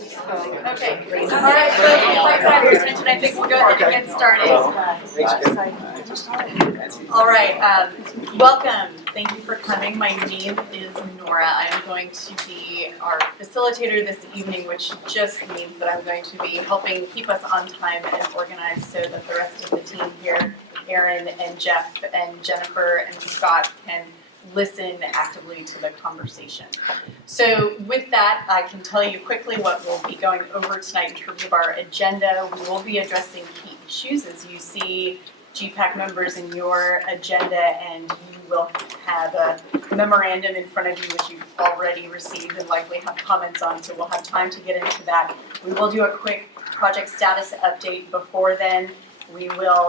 Okay. All right, so please have your attention. I think we'll go ahead and get started. All right. Welcome. Thank you for coming. My name is Nora. I'm going to be our facilitator this evening, which just means that I'm going to be helping keep us on time and organized so that the rest of the team here, Aaron and Jeff and Jennifer and Scott, can listen actively to the conversation. So with that, I can tell you quickly what we'll be going over tonight in terms of our agenda. We will be addressing key issues as you see GPAC members in your agenda, and you will have a memorandum in front of you which you've already received and likely have comments on, so we'll have time to get into that. We will do a quick project status update before then.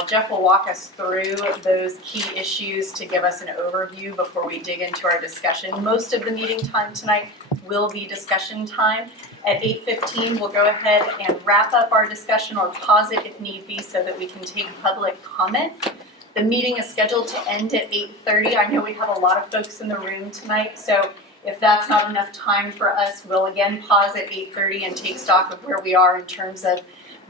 Jeff will walk us through those key issues to give us an overview before we dig into our discussion. Most of the meeting time tonight will be discussion time. At 8:15, we'll go ahead and wrap up our discussion or pause it if need be so that we can take public comment. The meeting is scheduled to end at 8:30. I know we have a lot of folks in the room tonight, so if that's not enough time for us, we'll again pause at 8:30 and take stock of where we are in terms of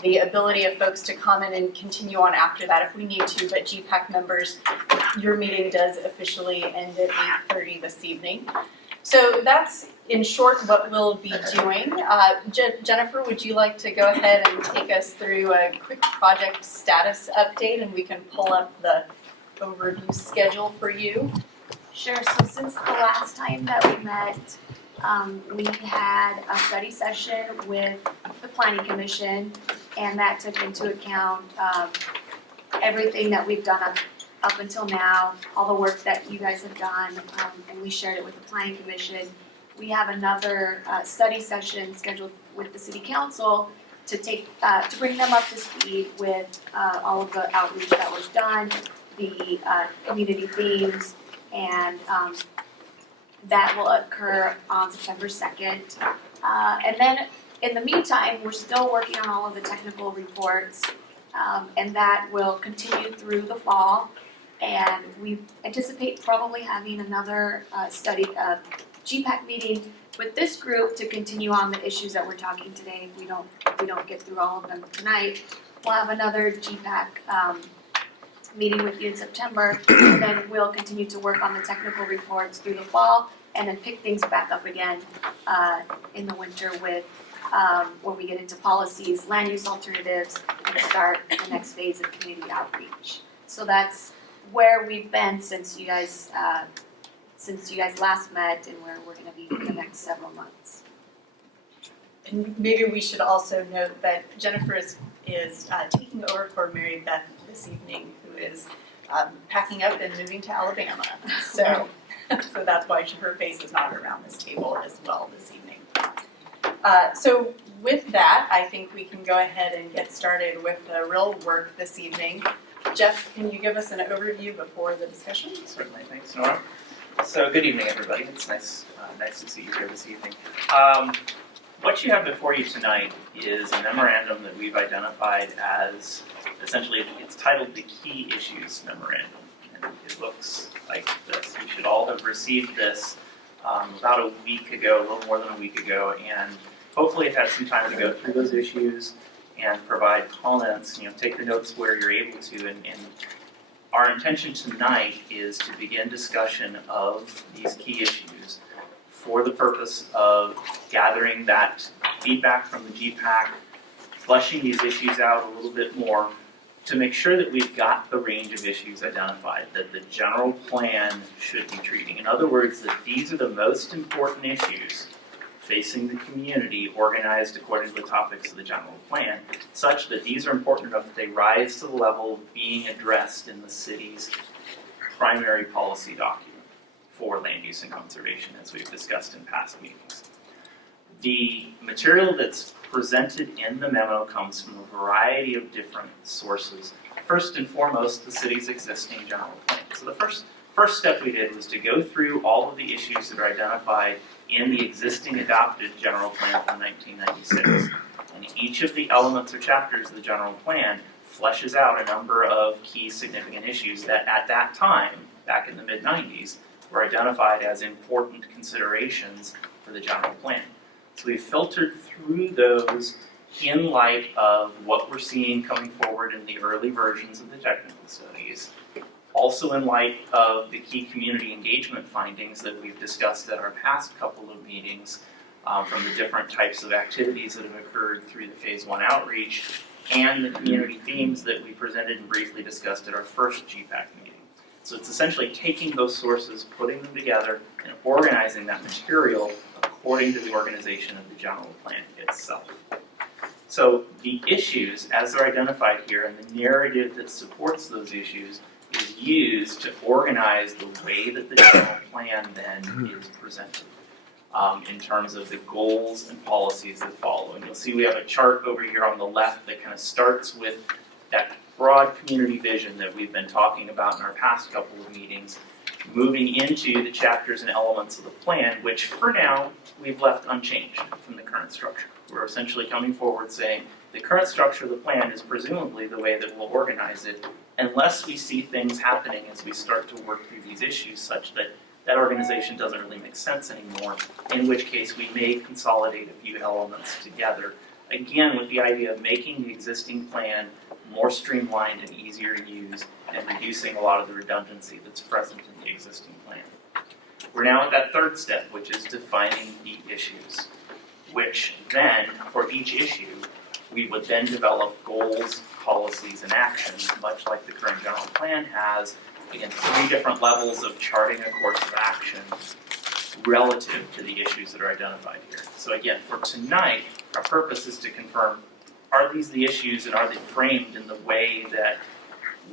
the ability of folks to comment and continue on after that if we need to. But GPAC members, your meeting does officially end at 8:30 this evening. So that's, in short, what we'll be doing. Jennifer, would you like to go ahead and take us through a quick project status update, and we can pull up the overview schedule for you? Sure. So since the last time that we met, we had a study session with the Planning Commission, and that took into account everything that we've done up until now, all the work that you guys have done, and we shared it with the Planning Commission. We have another study session scheduled with the City Council to bring them up to speed with all of the outreach that was done, the community themes, and that will occur on September 2nd. And then in the meantime, we're still working on all of the technical reports, and that will continue through the fall. And we anticipate probably having another GPAC meeting with this group to continue on the issues that we're talking today. If we don't get through all of them tonight, we'll have another GPAC meeting with you in September, and then we'll continue to work on the technical reports through the fall, and then pick things back up again in the winter with when we get into policies, land use alternatives, and start the next phase of community outreach. So that's where we've been since you guys last met, and where we're going to be for the next several months. And maybe we should also note that Jennifer is taking over for Mary Beth this evening, who is packing up and moving to Alabama. So that's why her face is not around this table as well this evening. So with that, I think we can go ahead and get started with the real work this evening. Jeff, can you give us an overview before the discussion? Certainly, thanks, Nora. So good evening, everybody. It's nice to see you here this evening. What you have before you tonight is a memorandum that we've identified as, essentially, it's titled the Key Issues Memorandum. And it looks like this. You should all have received this about a week ago, a little more than a week ago, and hopefully have had some time to go through those issues and provide comments, take the notes where you're able to. And our intention tonight is to begin discussion of these key issues for the purpose of gathering that feedback from the GPAC, fleshing these issues out a little bit more to make sure that we've got the range of issues identified that the general plan should be treating. In other words, that these are the most important issues facing the community organized according to the topics of the general plan, such that these are important enough that they rise to the level of being addressed in the city's primary policy document for land use and conservation, as we've discussed in past meetings. The material that's presented in the memo comes from a variety of different sources. First and foremost, the city's existing general plan. So the first step we did was to go through all of the issues that are identified in the existing adopted general plan from 1996. And each of the elements or chapters of the general plan fleshes out a number of key significant issues that at that time, back in the mid-90s, were identified as important considerations for the general plan. So we've filtered through those in light of what we're seeing coming forward in the early versions of the technical studies, also in light of the key community engagement findings that we've discussed at our past couple of meetings from the different types of activities that have occurred through the Phase 1 outreach, and the community themes that we presented and briefly discussed at our first GPAC meeting. So it's essentially taking those sources, putting them together, and organizing that material according to the organization of the general plan itself. So the issues, as they're identified here, and the narrative that supports those issues is used to organize the way that the general plan then is presented in terms of the goals and policies that follow. And you'll see we have a chart over here on the left that kind of starts with that broad community vision that we've been talking about in our past couple of meetings, moving into the chapters and elements of the plan, which for now we've left unchanged from the current structure. We're essentially coming forward saying the current structure of the plan is presumably the way that we'll organize it, unless we see things happening as we start to work through these issues such that that organization doesn't really make sense anymore, in which case we may consolidate a few elements together, again with the idea of making the existing plan more streamlined and easier to use and reducing a lot of the redundancy that's present in the existing plan. We're now at that third step, which is defining the issues, which then, for each issue, we would then develop goals, policies, and actions, much like the current general plan has, again, 3 different levels of charting a course of action relative to the issues that are identified here. So again, for tonight, our purpose is to confirm, are these the issues and are they framed in the way that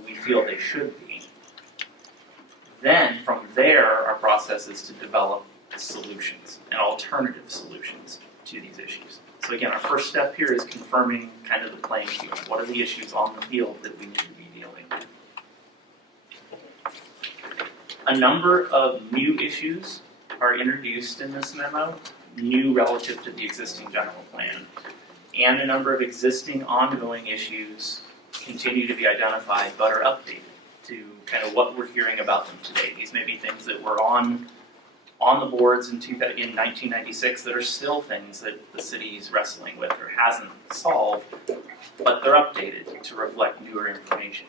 we feel they should be? Then, from there, our process is to develop solutions and alternative solutions to these issues. So again, our first step here is confirming kind of the playing field. What are the issues on the field that we need to be dealing with? A number of new issues are introduced in this memo, new relative to the existing general plan. And a number of existing ongoing issues continue to be identified but are updated to kind of what we're hearing about them today. These may be things that were on the boards in 1996 that are still things that the city's wrestling with or hasn't solved, but they're updated to reflect newer information.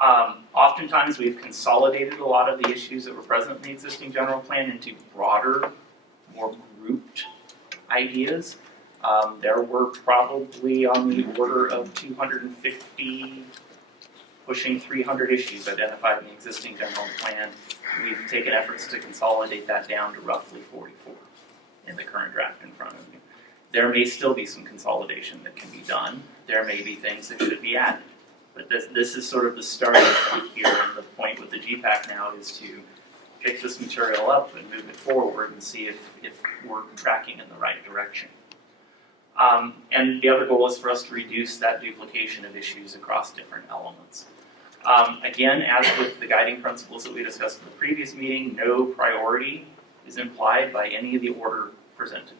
Oftentimes we've consolidated a lot of the issues that were present in the existing general plan into broader, more grouped ideas. There were probably on the order of 250, pushing 300 issues identified in the existing general plan. We've taken efforts to consolidate that down to roughly 44 in the current draft in front of you. There may still be some consolidation that can be done. There may be things that should be added. But this is sort of the starting point here, and the point with the GPAC now is to pick this material up and move it forward and see if we're tracking in the right direction. And the other goal is for us to reduce that duplication of issues across different elements. Again, as with the guiding principles that we discussed in the previous meeting, no priority is implied by any of the order presented.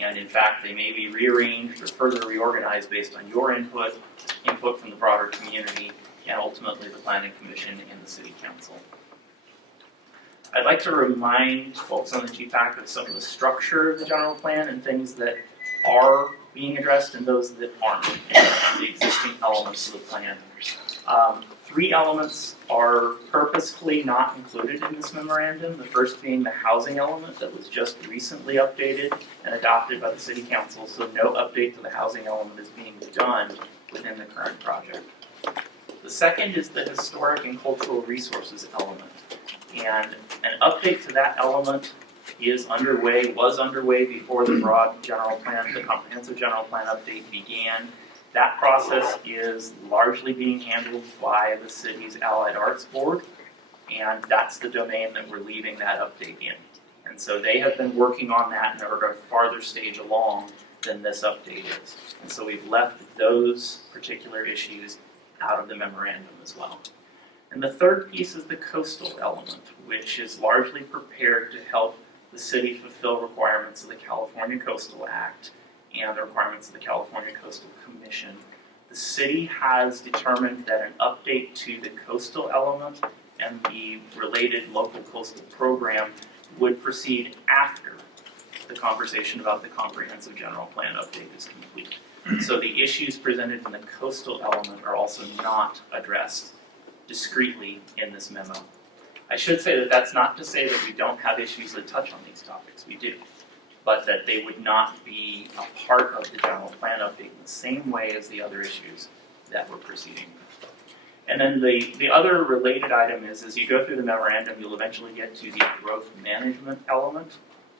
And in fact, they may be rearranged or further reorganized based on your input from the broader community, and ultimately the Planning Commission and the City Council. I'd like to remind folks on the GPAC of some of the structure of the general plan and things that are being addressed and those that aren't in the existing elements of the plan. 3 elements are purposefully not included in this memorandum. The first being the housing element that was just recently updated and adopted by the City Council, so no update to the housing element is being done within the current project. The second is the historic and cultural resources element, and an update to that element is underway, was underway before the broad general plan, the comprehensive general plan update began. That process is largely being handled by the city's Allied Arts Board, and that's the domain that we're leaving that update in. And so they have been working on that and are at a farther stage along than this update is. And so we've left those particular issues out of the memorandum as well. And the third piece is the coastal element, which is largely prepared to help the city fulfill requirements of the California Coastal Act and the requirements of the California Coastal Commission. The city has determined that an update to the coastal element and the related local coastal program would proceed after the conversation about the comprehensive general plan update is complete. So the issues presented in the coastal element are also not addressed discreetly in this memo. I should say that that's not to say that we don't have issues that touch on these topics, we do, but that they would not be a part of the general plan update in the same way as the other issues that we're proceeding with. And then the other related item is, as you go through the memorandum, you'll eventually get to the growth management element,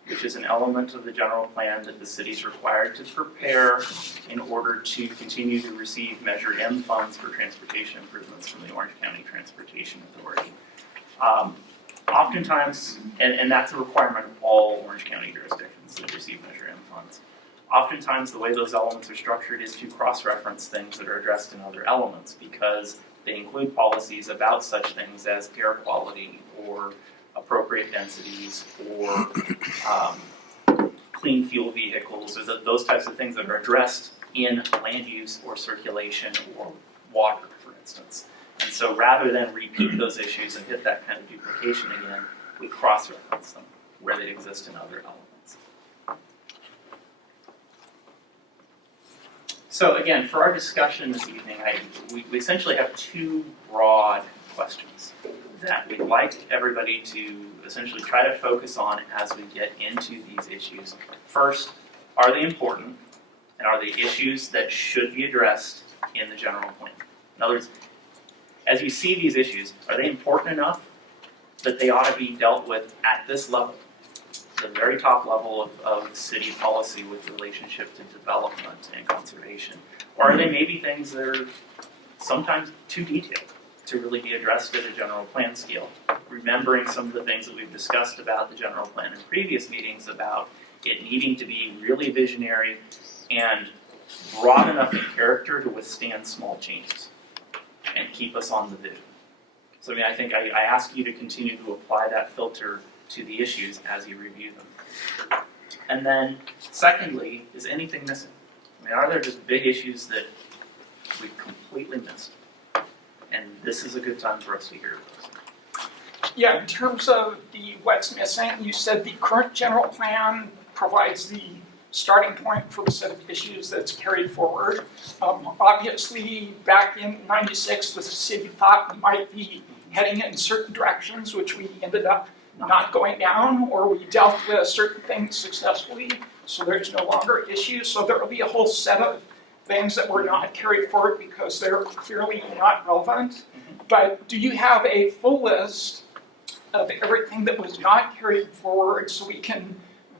which is an element of the general plan that the city is required to prepare in order to continue to receive Measure M funds for transportation improvements from the Orange County Transportation Authority. Oftentimes, and that's a requirement of all Orange County jurisdictions that receive Measure M funds. Oftentimes, the way those elements are structured is to cross-reference things that are addressed in other elements because they include policies about such things as air quality or appropriate densities or clean fuel vehicles or those types of things that are addressed in land use or circulation or water, for instance. And so rather than repeat those issues and hit that kind of duplication again, we cross-reference them where they exist in other elements. So again, for our discussion this evening, we essentially have two broad questions that we'd like everybody to essentially try to focus on as we get into these issues. First, are they important? And are they issues that should be addressed in the general plan? In other words, as you see these issues, are they important enough that they ought to be dealt with at this level, the very top level of city policy with relationship to development and conservation? Or are they maybe things that are sometimes too detailed to really be addressed at a general plan scale? Remembering some of the things that we've discussed about the general plan in previous meetings about it needing to be really visionary and broad enough in character to withstand small changes and keep us on the vision. So I mean, I think I ask you to continue to apply that filter to the issues as you review them. And then, secondly, is anything missing? I mean, are there just big issues that we've completely missed? And this is a good time for us to hear those. Yeah, in terms of the what's missing, you said the current general plan provides the starting point for the set of issues that's carried forward. Obviously, back in '96, the city thought we might be heading in certain directions, which we ended up not going down, or we dealt with certain things successfully, so there's no longer issues. So there will be a whole set of things that were not carried forward because they're clearly not relevant. But do you have a full list of everything that was not carried forward so we can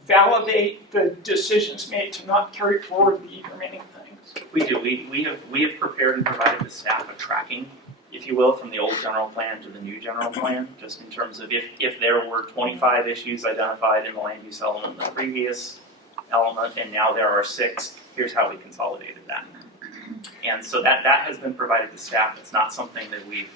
validate the decisions made to not carry forward the remaining things? We do. We have prepared and provided the staff a tracking, if you will, from the old general plan to the new general plan, just in terms of if there were 25 issues identified in the land use element in the previous element, and now there are 6, here's how we consolidated that. And so that has been provided to staff. It's not something that we've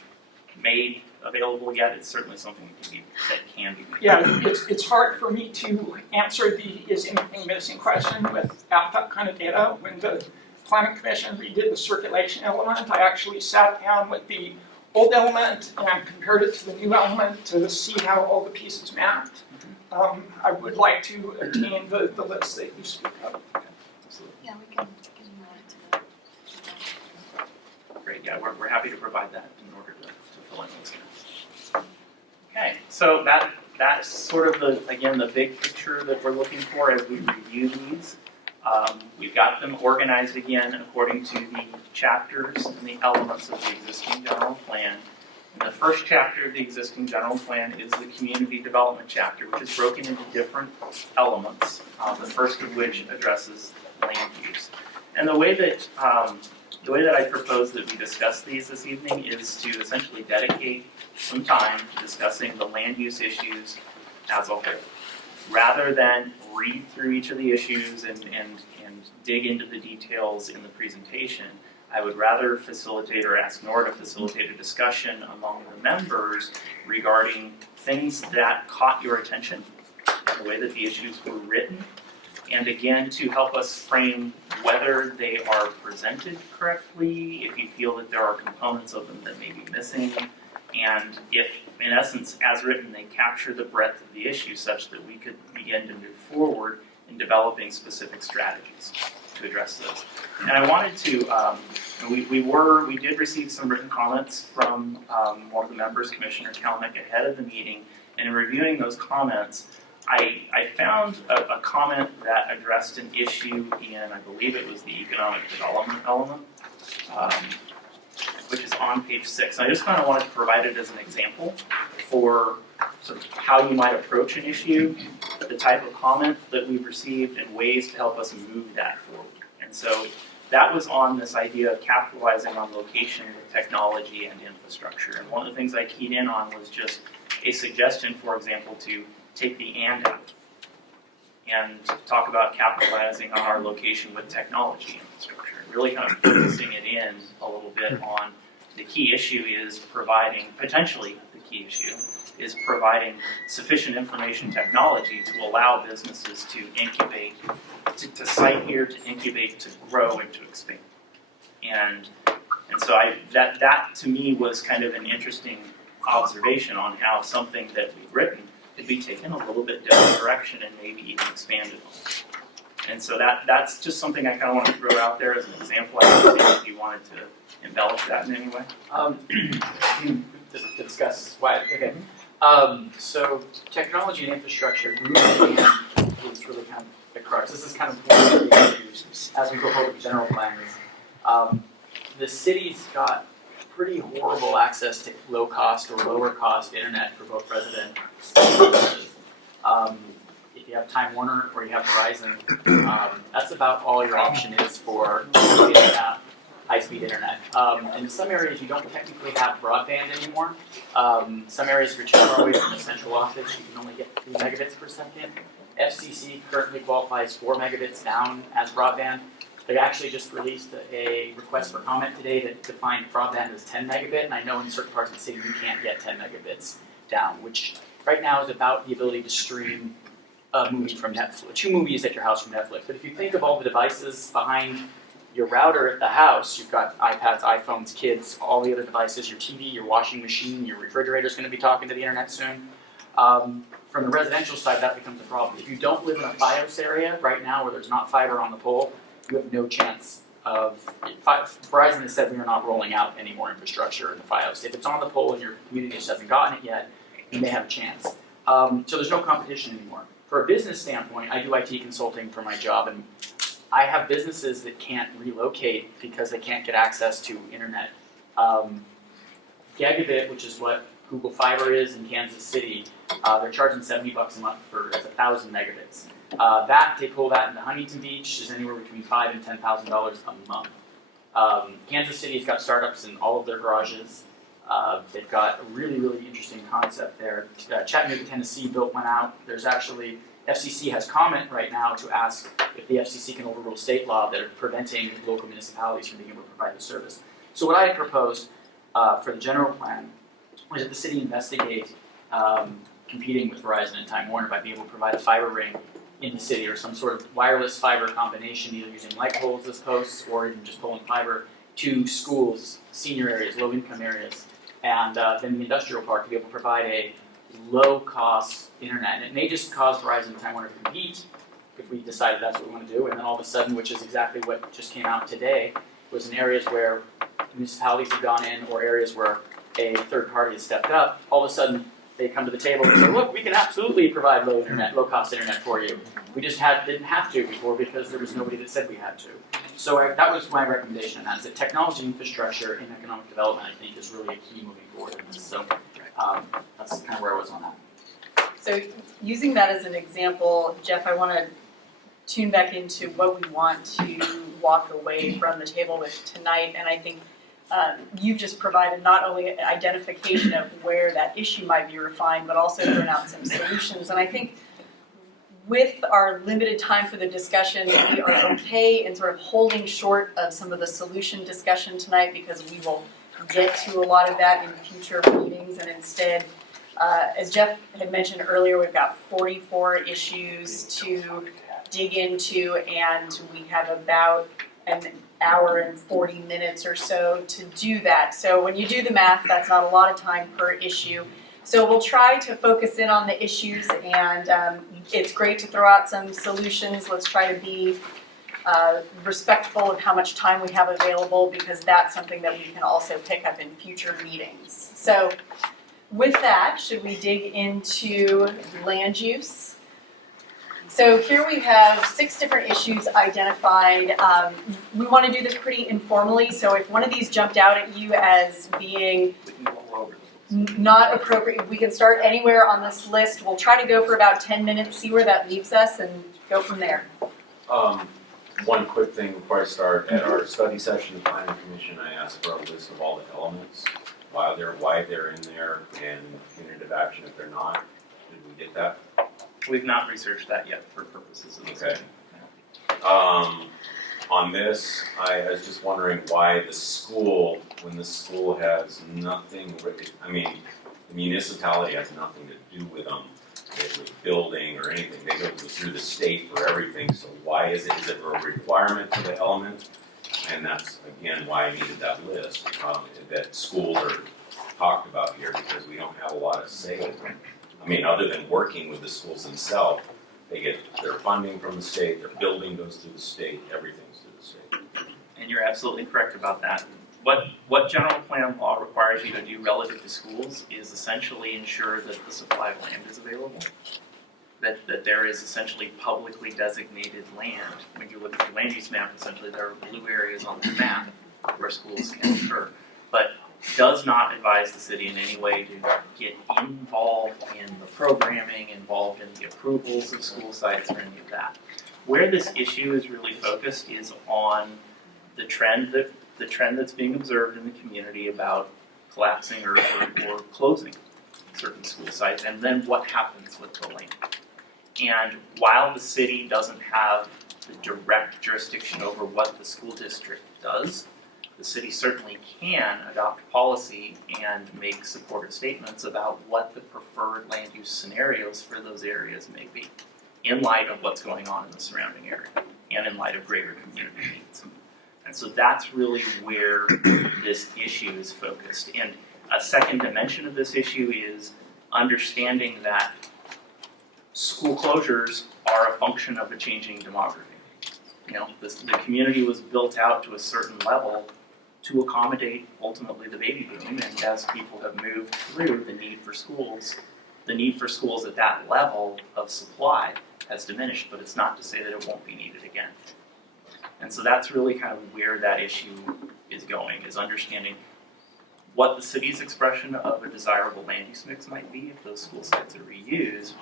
made available yet. It's certainly something that can be made. Yeah, it's hard for me to answer the is anything missing question without that kind of data. When the Planning Commission redid the circulation element, I actually sat down with the old element and compared it to the new element to see how all the pieces mapped. I would like to obtain the list that you speak of. Yeah, we can email it to them. Great, yeah, we're happy to provide that in order to fill in those gaps. Okay, so that's sort of the big picture that we're looking for as we review these. We've got them organized again according to the chapters and the elements of the existing general plan. And the first chapter of the existing general plan is the community development chapter, which is broken into different elements, the first of which addresses land use. And the way that I propose that we discuss these this evening is to essentially dedicate some time to discussing the land use issues as a whole, rather than read through each of the issues and dig into the details in the presentation. I would rather facilitate or ask Nora to facilitate a discussion among the members regarding things that caught your attention, the way that the issues were written, and again, to help us frame whether they are presented correctly, if you feel that there are components of them that may be missing, and if, in essence, as written, they capture the breadth of the issue such that we could begin to move forward developing specific strategies to address those. And I wanted to, we did receive some written comments from one of the members, Commissioner Kalnick, ahead of the meeting, and in reviewing those comments, I found a comment that addressed an issue in, I believe it was the economic development element, which is on page 6. And I just kind of wanted to provide it as an example for sort of how you might approach an issue, the type of comment that we've received, and ways to help us move that forward. And so that was on this idea of capitalizing on location with technology and infrastructure. And one of the things I keyed in on was just a suggestion, for example, to take the "and" out and talk about capitalizing on our location with technology infrastructure. Really kind of focusing it in a little bit on the key issue is providing, potentially the key issue, is providing sufficient information technology to allow businesses to incubate, to site here, to incubate, to grow, and to expand. And so that to me was kind of an interesting observation on how something that we've written could be taken a little bit different direction and maybe even expanded on. And so that's just something I kind of want to throw out there as an example. I don't know if you wanted to embellish that in any way. Just to discuss why. Okay. So technology and infrastructure really is really kind of the crux. This is kind of one of the issues as we go forward with general plans. The city's got pretty horrible access to low cost or lower cost internet for both residents and businesses. If you have Time Warner or you have Verizon, that's about all your option is for high-speed internet. And in some areas, you don't technically have broadband anymore. Some areas, if you're too far away from the central office, you can only get 3 megabits per second. FCC currently qualifies 4 megabits down as broadband. They actually just released a request for comment today that defined broadband as 10 megabit, and I know in certain parts of the city you can't get 10 megabits down, which right now is about the ability to stream a movie from Netflix, 2 movies at your house from Netflix. But if you think of all the devices behind your router at the house, you've got iPads, iPhones, kids, all the other devices, your TV, your washing machine, your refrigerator is going to be talking to the internet soon. From the residential side, that becomes a problem. If you don't live in a FiOS area right now where there's not fiber on the pole, you have no chance of. Verizon has said we are not rolling out any more infrastructure in the FiOS. If it's on the pole and your community just hasn't gotten it yet, you may have a chance. So there's no competition anymore. For a business standpoint, I do IT consulting for my job, and I have businesses that can't relocate because they can't get access to internet. Gigabit, which is what Google Fiber is in Kansas City, they're charging $70 a month for 1,000 megabits. They pull that into Huntington Beach is anywhere between $5,000 and $10,000 a month. Kansas City's got startups in all of their garages. They've got a really, really interesting concept there. Chattanooga, Tennessee built one out. There's actually, FCC has comment right now to ask if the FCC can overrule state law that are preventing local municipalities from being able to provide the service. So what I had proposed for the general plan was that the city investigate competing with Verizon and Time Warner by being able to provide a fiber ring in the city or some sort of wireless fiber combination, either using light poles as posts or even just pulling fiber to schools, senior areas, low-income areas, and then the industrial park to be able to provide a low-cost internet. And it may just cause Verizon and Time Warner to compete if we decided that's what we want to do, and then all of a sudden, which is exactly what just came out today, was in areas where municipalities have gone in or areas where a third party has stepped up, all of a sudden they come to the table and say, look, we can absolutely provide low-cost internet for you. We just didn't have to before because there was nobody that said we had to. So that was my recommendation, and that is that technology infrastructure in economic development, I think, is really a key moving forward in this. So that's kind of where I was on that. So using that as an example, Jeff, I want to tune back into what we want to walk away from the table with tonight, and I think you've just provided not only identification of where that issue might be refined, but also thrown out some solutions. And I think with our limited time for the discussion, we are okay in sort of holding short of some of the solution discussion tonight because we will get to a lot of that in future meetings. And instead, as Jeff had mentioned earlier, we've got 44 issues to dig into, and we have about an hour and 40 minutes or so to do that. So when you do the math, that's not a lot of time per issue. So we'll try to focus in on the issues, and it's great to throw out some solutions. Let's try to be respectful of how much time we have available, because that's something that we can also pick up in future meetings. So with that, should we dig into land use? So here we have 6 different issues identified. We want to do this pretty informally, so if one of these jumped out at you as being We can go all over. not appropriate, we can start anywhere on this list. We'll try to go for about 10 minutes, see where that leaves us, and go from there. One quick thing before I start, at our study session, the planning commission, I asked for a list of all the elements, why they're in there, and punitive action if they're not. Did we get that? We've not researched that yet for purposes of this. Okay. On this, I was just wondering why the school, when the school has nothing, I mean, the municipality has nothing to do with them, with building or anything, they go through the state for everything, so why is it a requirement for the element? And that's, again, why I needed that list, that schools are talked about here, because we don't have a lot of say in them. I mean, other than working with the schools themselves, they get their funding from the state, their building goes through the state, everything's through the state. And you're absolutely correct about that. What general plan law requires you to do relative to schools is essentially ensure that the supply of land is available. That there is essentially publicly designated land. When you look at the land use map, essentially there are blue areas on the map where schools can occur. But does not advise the city in any way to get involved in the programming, involved in the approvals of school sites or any of that. Where this issue is really focused is on the trend that's being observed in the community about collapsing or closing certain school sites, and then what happens with the land. And while the city doesn't have the direct jurisdiction over what the school district does, the city certainly can adopt policy and make supportive statements about what the preferred land use scenarios for those areas may be, in light of what's going on in the surrounding area and in light of greater community needs. And so that's really where this issue is focused. And a second dimension of this issue is understanding that school closures are a function of a changing demography. You know, the community was built out to a certain level to accommodate ultimately the baby boom, and as people have moved through the need for schools at that level of supply has diminished, but it's not to say that it won't be needed again. And so that's really kind of where that issue is going, is understanding what the city's expression of a desirable land use mix might be if those school sites are reused,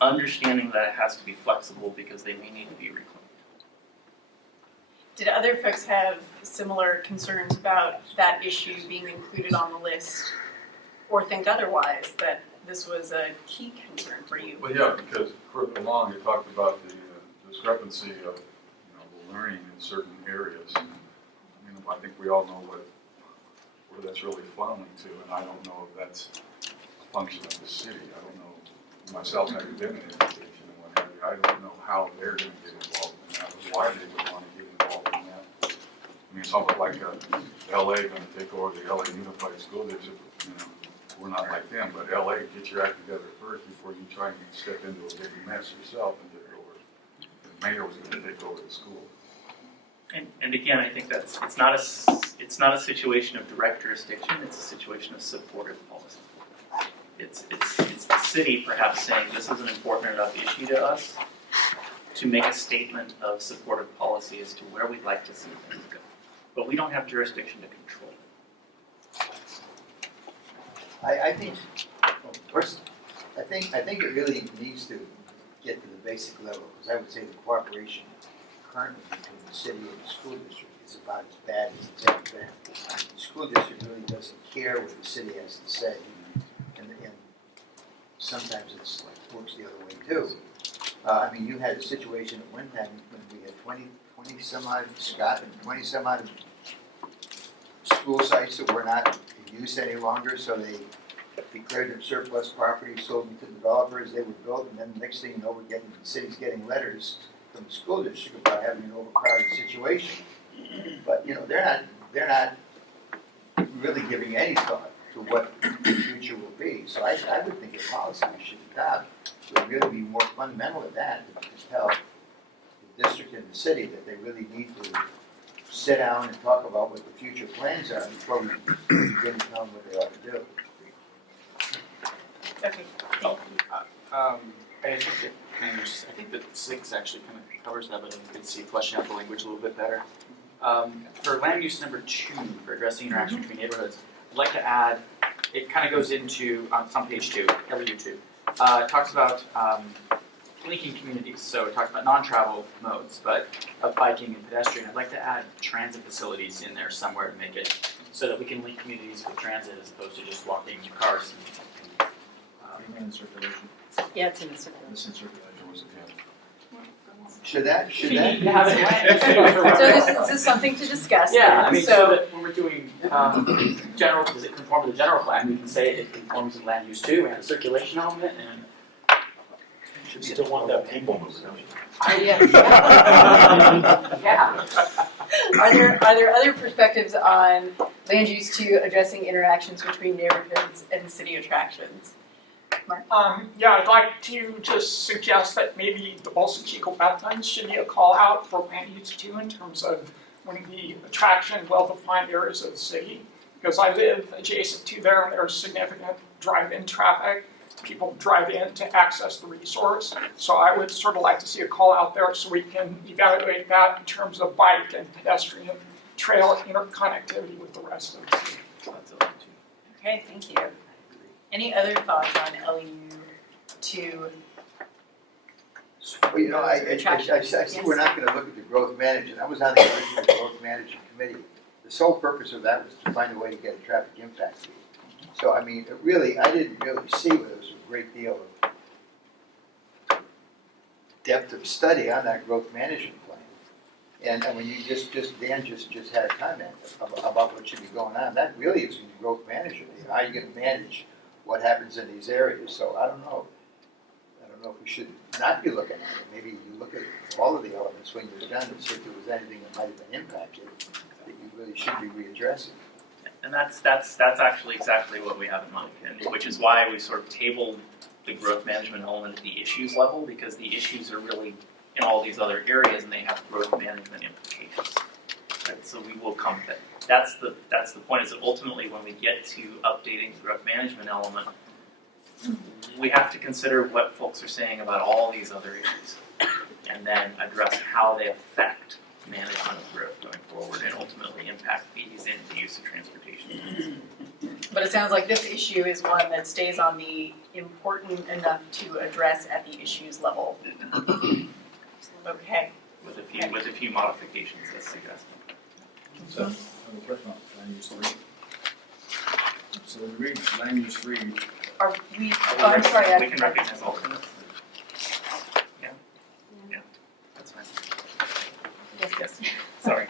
understanding that it has to be flexible because they may need to be reclaimed. Did other folks have similar concerns about that issue being included on the list, or think otherwise, that this was a key concern for you? Well, yeah, because further along, you talked about the discrepancy of, the learning in certain areas. And, I think we all know where that's really funneling to, and I don't know if that's a function of the city. I don't know, myself having been in education and what have you, I don't know how they're going to get involved in that, or why they would want to get involved in that. It's almost like LA going to take over the LA Unified School District. We're not like them, but LA, get your act together first before you try and step into a big mess yourself and take over. The mayor was going to take over the school. And again, I think it's not a situation of direct jurisdiction. It's a situation of supportive policy. It's the city perhaps saying this is an important enough issue to us to make a statement of supportive policy as to where we'd like to see things go. But we don't have jurisdiction to control. I think, well, first, I think it really needs to get to the basic level, because I would say the cooperation currently between the city and the school district is about as bad as it's ever been. The school district really doesn't care what the city has to say, and sometimes it's like works the other way too. You had a situation at one time when we had 20 some odd, Scott, and 20 some odd school sites that were not in use any longer, so they declared them surplus property, sold them to developers, they would build, and then the next thing you know, the city's getting letters from the school district about having an overcrowded situation. But they're not really giving any thought to to what the future will be. So I would think a policy we should adopt would really be more fundamental than that, to tell the district and the city that they really need to sit down and talk about what the future plans are before we begin to tell them what they ought to do. Okay, thank you. I think that 6 actually kind of covers that, but you can see fleshing out the language a little bit better. For land use number 2, for addressing interaction between neighborhoods, I'd like to add, it kind of goes into, it's on page 2, LU2. It talks about linking communities, so it talks about non-travel modes, but of biking and pedestrian. I'd like to add transit facilities in there somewhere to make it so that we can link communities with transit as opposed to just walking cars. In circulation, Yeah, it's in the circle. this in circulation was Should that, We need to have it land So use. this is something to discuss. Yeah, I mean, so so that when we're doing general, does it conform to the general plan? We can say it conforms to land use too, and a circulation element, and Should still want that people moving, don't you? yeah. are there other perspectives on land use 2 addressing interactions between neighborhoods and city attractions? Yeah, I'd like to just suggest that maybe the Bolsa Chico wetlands should be a call out for land use 2 in terms of one of the attraction, well-defined areas of the city. Because I live adjacent to there and there's significant drive-in traffic. People drive in to access the resource. So I would sort of like to see a call out there so we can evaluate that in terms of bike and pedestrian trail interconnectivity with the rest of the city. Okay, thank you. Any other thoughts on LU2? Well, you know, I see we're not gonna look at the growth management. I was on the original growth management committee. The sole purpose of that was to find a way to get a traffic impact fee. So, I mean, I didn't really see where there was a great deal of depth of study on that growth management plan. And when you Dan just had a comment about what should be going on, that really is in growth management. You know, how are you gonna manage what happens in these areas? So I don't know if we should not be looking at it. Maybe you look at all of the elements when you're done and see if there was anything that might have been impacted that you really should be readdressing. And that's actually exactly what we have in mind, and which is why we sort of tabled the growth management element at the issues level, because the issues are really in all these other areas and they have growth management implications. Right? So we will come to that's the point, is that ultimately when we get to updating the growth management element, we have to consider what folks are saying about all these other issues and then address how they affect management of growth going forward and ultimately impact fees and the use of transportation. But it sounds like this issue is one that stays on the important enough to address at the issues level. Okay. With a few modifications as suggested. So, I have a question on land use 3. So when we read land use 3, Are we, I'm sorry, We can recognize alternates. Yeah, that's fine. Yes. Sorry.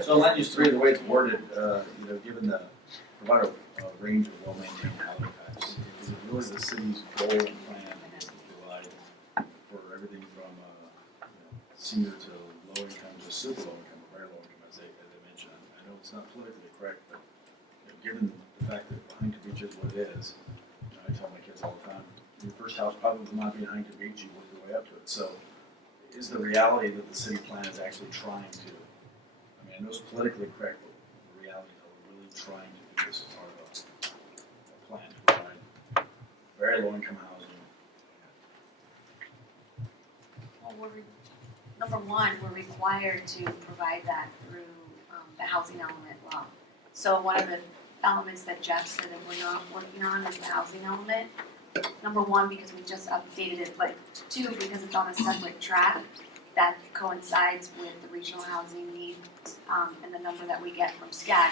so land use 3, the way it's worded, given the provide a range of well-maintained housing types, is it really the city's goal and plan to provide for everything from senior to low income to super low income or very low income, as they mentioned? I know it's not politically correct, but given the fact that Huntington Beach is what it is, I tell my kids all the time, your first house probably will not be in Huntington Beach, you work your way up to it. So is the reality that the city plan is actually trying to, I know it's politically correct, but the reality is that we're really trying to do this as part of a plan to provide very low income housing. Well, number one, we're required to provide that through the housing element law. So one of the elements that Jeff said that we're not working on is the housing element. Number one, because we just updated it, but 2, because it's on a separate track that coincides with the regional housing needs and the number that we get from SCAG.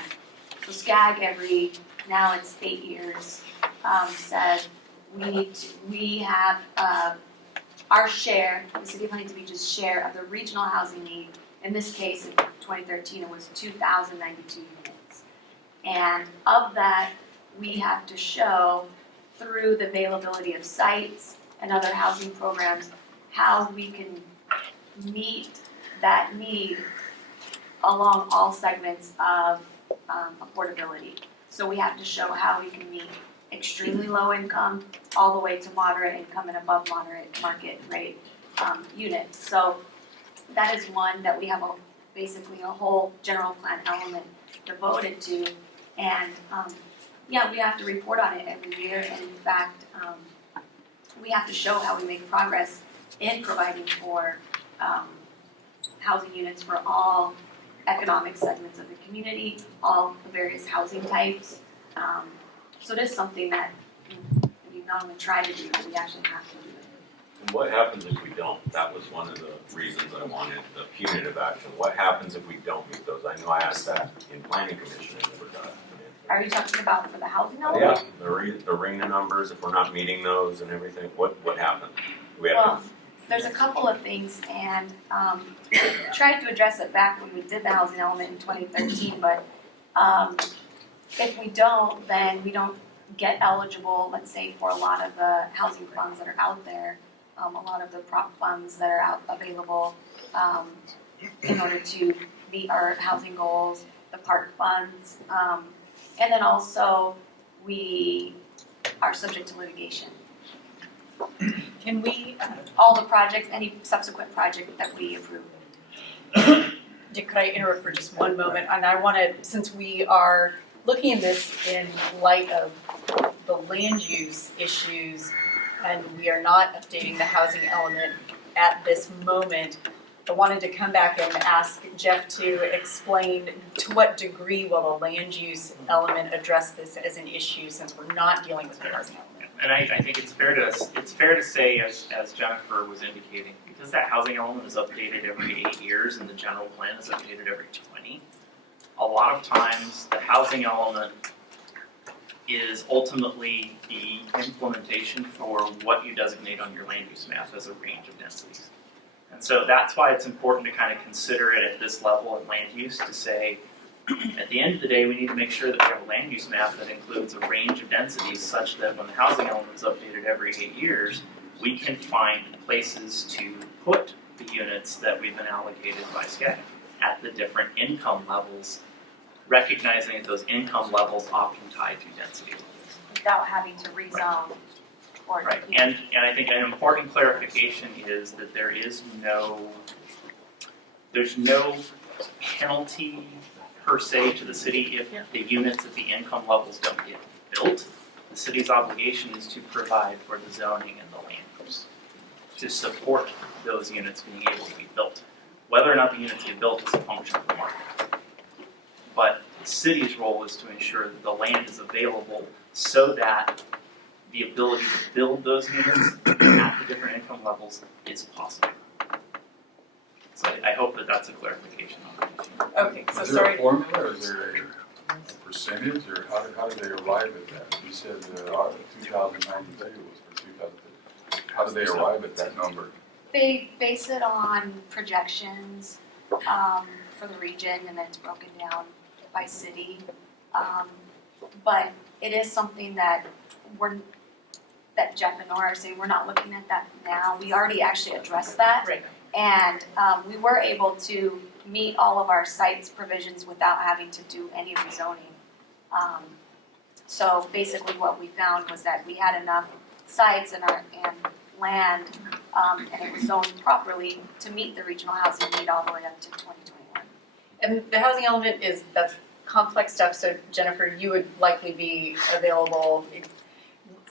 So SCAG now it's 8 years, says we have our share, the City of Huntington Beach's share of the regional housing need. In this case, in 2013, it was 2,092 units. And of that, we have to show through the availability of sites and other housing programs how we can meet that need along all segments of affordability. So we have to show how we can meet extremely low income all the way to moderate income and above moderate market rate units. So that is one that we have basically a whole general plan element devoted to. And yeah, we have to report on it every year. And in fact, we have to show how we make progress in providing for housing units for all economic segments of the community, all the various housing types. So it is something that we not only try to do, but we actually have to do it. And what happens if we don't? That was one of the reasons I wanted the punitive action. What happens if we don't meet those? I know I asked that in planning commission and never got an answer. Are you talking about for the housing element? Yeah, the RENA numbers, if we're not meeting those and everything, what happens? We have Well, there's a couple of things, and we tried to address it back when we did the housing element in 2013, but if we don't, then we don't get eligible, let's say, for a lot of the housing funds that are out there, a lot of the prop funds that are available in order to meet our housing goals, the park funds, and then also we are subject to litigation. Can we, All the projects, any subsequent project that we approve. could I interrupt for just one moment? And I wanted, since we are looking at this in light of the land use issues and we are not updating the housing element at this moment, I wanted to come back and ask Jeff to explain to what degree will the land use element address this as an issue since we're not dealing with the housing element. And I think it's fair to say, as Jennifer was indicating, because that housing element is updated every 8 years and the general plan is updated every 20, a lot of times the housing element is ultimately the implementation for what you designate on your land use map as a range of densities. And so that's why it's important to kind of consider it at this level of land use to say, at the end of the day, we need to make sure that we have a land use map that includes a range of densities such that when the housing element is updated every 8 years, we can find places to put the units that we've been allocated by SCAD at the different income levels, recognizing that those income levels often tie to density levels. Without having to rezone or. Right, and I think an important clarification is that there's no penalty per se to the city if the units at the income levels don't get built. The city's obligation is to provide for the zoning and the land use to support those units being able to be built. Whether or not the units get built is a function of the market. But the city's role is to ensure that the land is available so that the ability to build those units at the different income levels is possible. So I hope that that's a clarification on the issue. Okay, so Is there sorry. a formula, or is there a percentage, or how do they arrive at that? You said 2090 was for 2030. How do they arrive at that number? They base it on projections for the region, and then it's broken down by city. But it is something that Jeff and Nora are saying we're not looking at that now. We already actually addressed that. Right. And we were able to meet all of our sites provisions without having to do any rezoning. So basically what we found was that we had enough sites and land, and it was zoned properly to meet the regional housing need all the way up to 2021. And the housing element that's complex stuff, so Jennifer, you would likely be available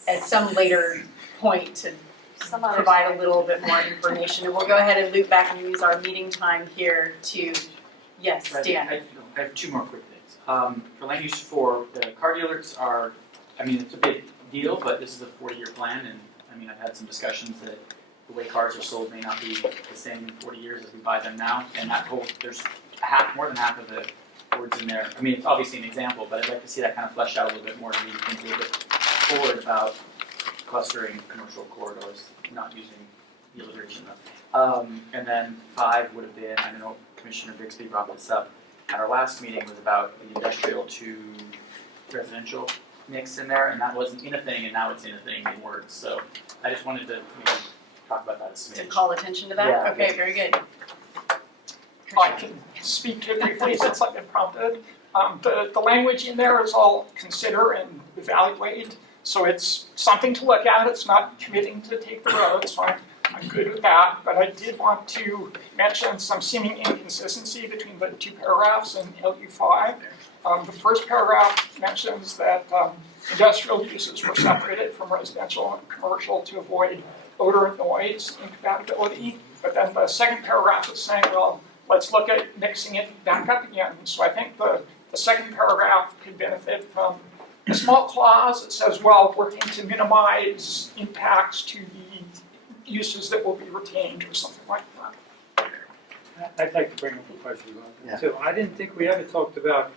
at some later point to Some others. provide a little bit more information. And we'll go ahead and loop back and use our meeting time here to, yes, Right, Dan. I have two more quick things. For land use for the car dealers it's a big deal, but this is a 40-year plan, and I've had some discussions that the way cars are sold may not be the same in 40 years as we buy them now, and there's more than half of the words in there. It's obviously an example, but I'd like to see that kind of fleshed out a little bit more to maybe think a little bit forward about clustering commercial corridors, not using the alliteration though. And then 5 would have been, I know Commissioner Bixby brought this up at our last meeting, was about the industrial to residential mix in there, and that wasn't in a thing, and now it's in a thing in words. So I just wanted to maybe talk about that a To smidge. call attention to that? Yeah. Okay, very good. I can speak to it briefly since I've been prompted. The language in there is all consider and evaluate, so it's something to look at. It's not committing to take the road, so I'm good with that. But I did want to mention some seeming inconsistency between the two paragraphs in LU5. The first paragraph mentions that industrial uses were separated from residential and commercial to avoid odor and noise incompatibility. But then the second paragraph is saying, well, let's look at mixing it back up again. So I think the second paragraph could benefit from a small clause that says, well, working to minimize impacts to the uses that will be retained or something like that. I'd like to bring up a question about Yeah. that too. I didn't think we ever talked about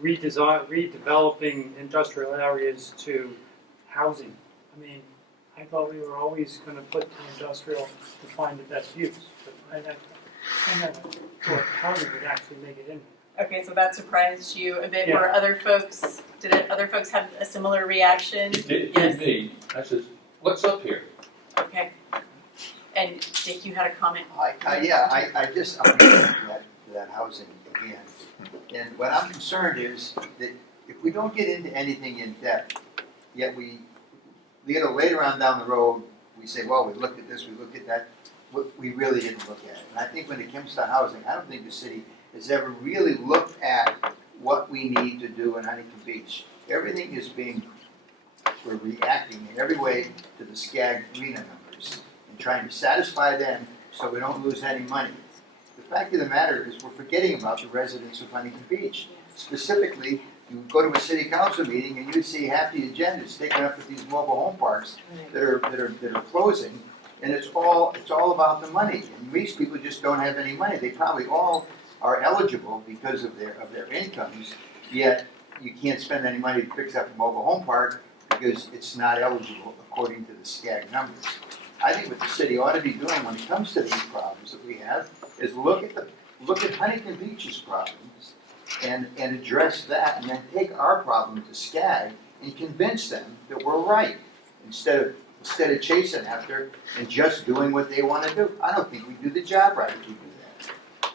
redeveloping industrial areas to housing. I mean, I thought we were always gonna put the industrial to find the best use, but I never thought housing would actually make it in. Okay, so that surprised you a bit. Yeah. Were other folks, other folks have a similar reaction? It Yes. did me, I says, what's up here? Okay. And Dick, you had a comment? I just, I'm to that housing again. And what I'm concerned is that if we don't get into anything in depth, yet we later on down the road, we say, well, we looked at this, we looked at that, we really didn't look at it. And I think when it comes to housing, I don't think the city has ever really looked at what we need to do in Huntington Beach. Everything is we're reacting in every way to the SCAG RENA numbers and trying to satisfy them so we don't lose any money. The fact of the matter is we're forgetting about the residents of Huntington Beach. Specifically, you go to a city council meeting and you see half the agenda is taken up with these mobile home parks that are closing, and it's all about the money. And these people just don't have any money. They probably all are eligible because of their incomes, yet you can't spend any money to fix up a mobile home park because it's not eligible according to the SCAG numbers. I think what the city ought to be doing when it comes to these problems that we have is look at Huntington Beach's problems and address that, and then take our problem to SCAG and convince them that we're right instead of chasing after and just doing what they want to do. I don't think we do the job right if we do that.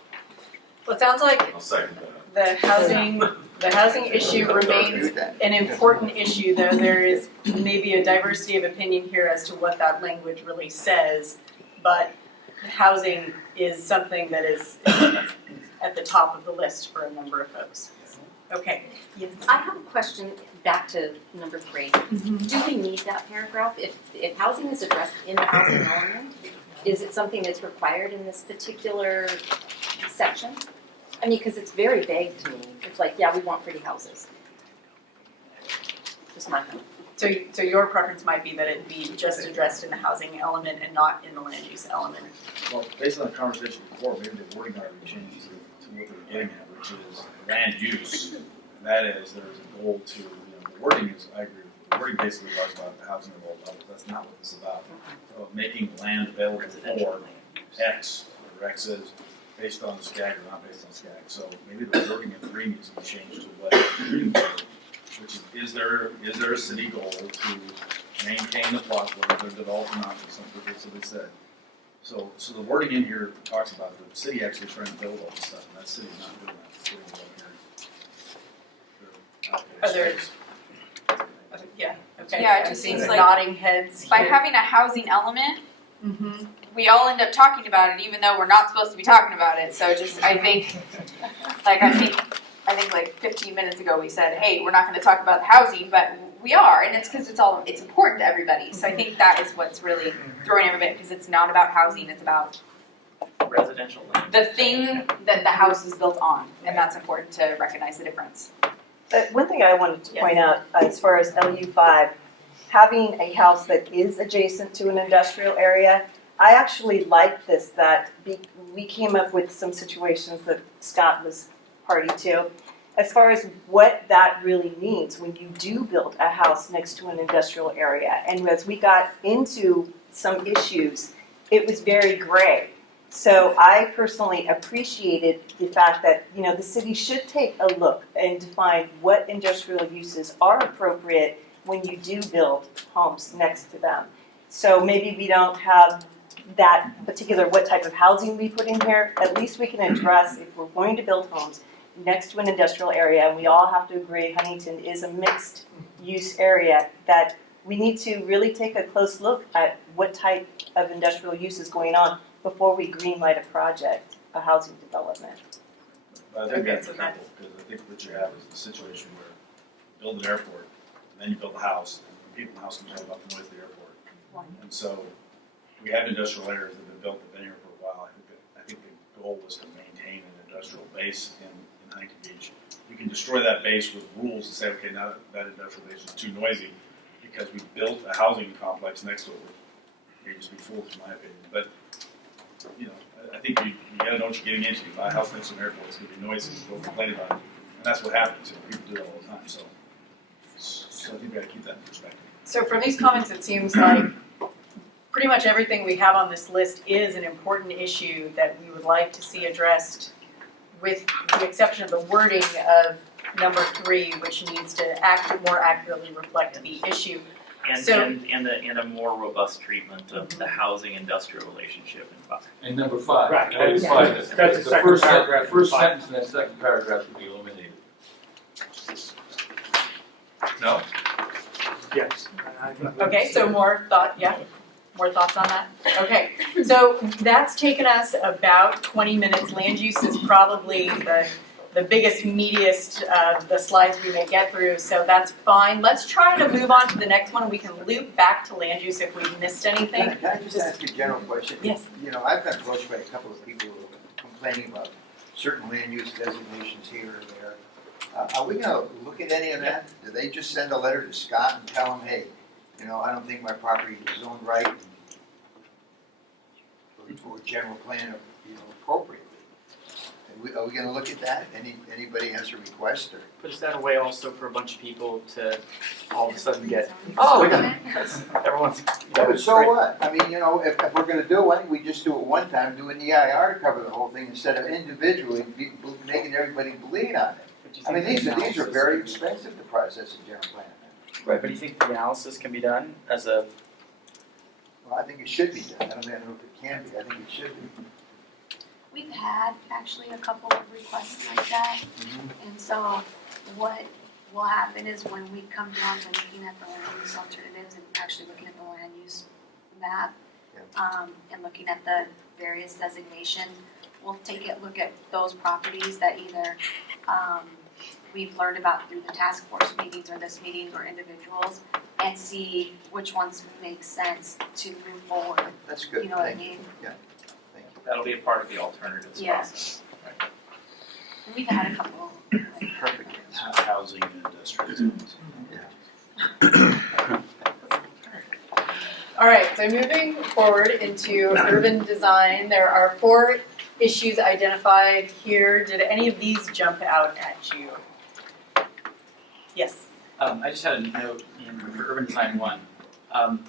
Well, it sounds like I'll second that. the housing issue remains an important issue, though there is maybe a diversity of opinion here as to what that language really says, but housing is something that is at the top of the list for a number of folks. Okay, yes. I have a question back to number 3. Do we need that paragraph? If housing is addressed in the housing element, is it something that's required in this particular section? I mean, because it's very vague to me. It's like, yeah, we want pretty houses. Just my thought. So your preference might be that it be just addressed in the housing element and not in the land use element. Well, based on the conversation before, maybe the wording ought to be changed to what they're getting at, which is land use. And that is, there's a goal to, the wording is, I agree with you, the wording basically talks about the housing of all levels. That's not what this is about. It's about making land available for X, whatever X is, based on SCAG or not based on SCAG. So maybe the wording in 3 needs to be changed to what which is there a city goal to maintain the plots, whether they're developed or not, for some purpose, so they said. So the wording in here talks about the city actually trying to build all this stuff, and that city's not doing that. The city's over here. Are there? Yeah. Okay. Yeah, it I'm just seeing seems the like nodding heads By here. having a housing element, Mm-hmm. we all end up talking about it, even though we're not supposed to be talking about it. So just, I think like 15 minutes ago we said, hey, we're not going to talk about the housing, but we are, and it's because it's important to everybody. So I think that is what's really throwing everybody, because it's not about housing, it's about Residential land. the thing that the house is built on, and that's important to recognize the difference. One thing I wanted to point out, as far as LU5, having a house that is adjacent to an industrial area, I actually like this, that we came up with some situations that Scott was party to, as far as what that really means when you do build a house next to an industrial area. And as we got into some issues, it was very gray. So I personally appreciated the fact that, the city should take a look and define what industrial uses are appropriate when you do build homes next to them. So maybe we don't have that particular what type of housing we put in here. At least we can address, if we're going to build homes, next to an industrial area, and we all have to agree Huntington is a mixed use area, that we need to really take a close look at what type of industrial use is going on before we greenlight a project, a housing development. But I think that's careful, because I think what you have is the situation where you build an airport, and then you build a house, and people in the house complain about the noise of the airport. And so, we have industrial areas that have been built, that have been here for a while. I think the goal was to maintain an industrial base in Huntington Beach. You can destroy that base with rules and say, okay, now that industrial base is too noisy, because we built a housing complex next to it, which may just be fools in my opinion. But, you know, I think you gotta know what you're getting into. You buy a house next to an airport, it's gonna be noisy, people complain about it. And that's what happens, people do it all the time, so I think we gotta keep that in perspective. So from these comments, it seems like pretty much everything we have on this list is an important issue that we would like to see addressed, with the exception of the wording of number 3, which needs to more accurately reflect the issue. And, So- and a more robust treatment of the housing-industrial relationship in 5. And number 5. Right. That is Yeah. 5. That's the second paragraph. The first sentence in that second paragraph would be eliminated. No? Yes. Okay, so more thoughts on that? Okay, so that's taken us about 20 minutes. Land use is probably the biggest, meatiest of the slides we may get through, so that's fine. Let's try to move on to the next one. We can loop back to land use if we've missed anything. Can I just ask a general question? Yes. You know, I've been approached by a couple of people who are complaining about certain land use designations here or there. Are we gonna look at any of that? Do they just send a letter to Scott and tell him, hey, you know, I don't think my property is zoned right, or general plan, you know, appropriately? Are we gonna look at that? Anybody has a request, or? But is that a way also for a bunch of people to all of a sudden get, oh, we got it, because everyone's. Yeah, but so what? I mean, you know, if we're gonna do it, why don't we just do it one time, do an EIR to cover the whole thing, instead of individually making everybody bleed on it? I mean, these are very expensive to process in general plan amendments. Right, but do you think the analysis can be done as a? Well, I think it should be done. I don't know if it can be. I think it should be. We've had actually a couple of requests like that, and so what will happen is when we come down to looking at the land use alternatives and actually looking at the land use map, and looking at the various designations, we'll take a look at those properties that either we've learned about through the task force meetings or this meeting or individuals, and see which ones make sense to move forward. That's good. You know what I Thank you. mean? Yeah. Thank you. That'll be a part of the alternatives Yeah. process. And we've had a couple. Perfect. Housing and industrial zones. All right, so moving forward into urban design, there are 4 issues identified here. Did any of these jump out at you? Yes. I just had a note in for urban design 1.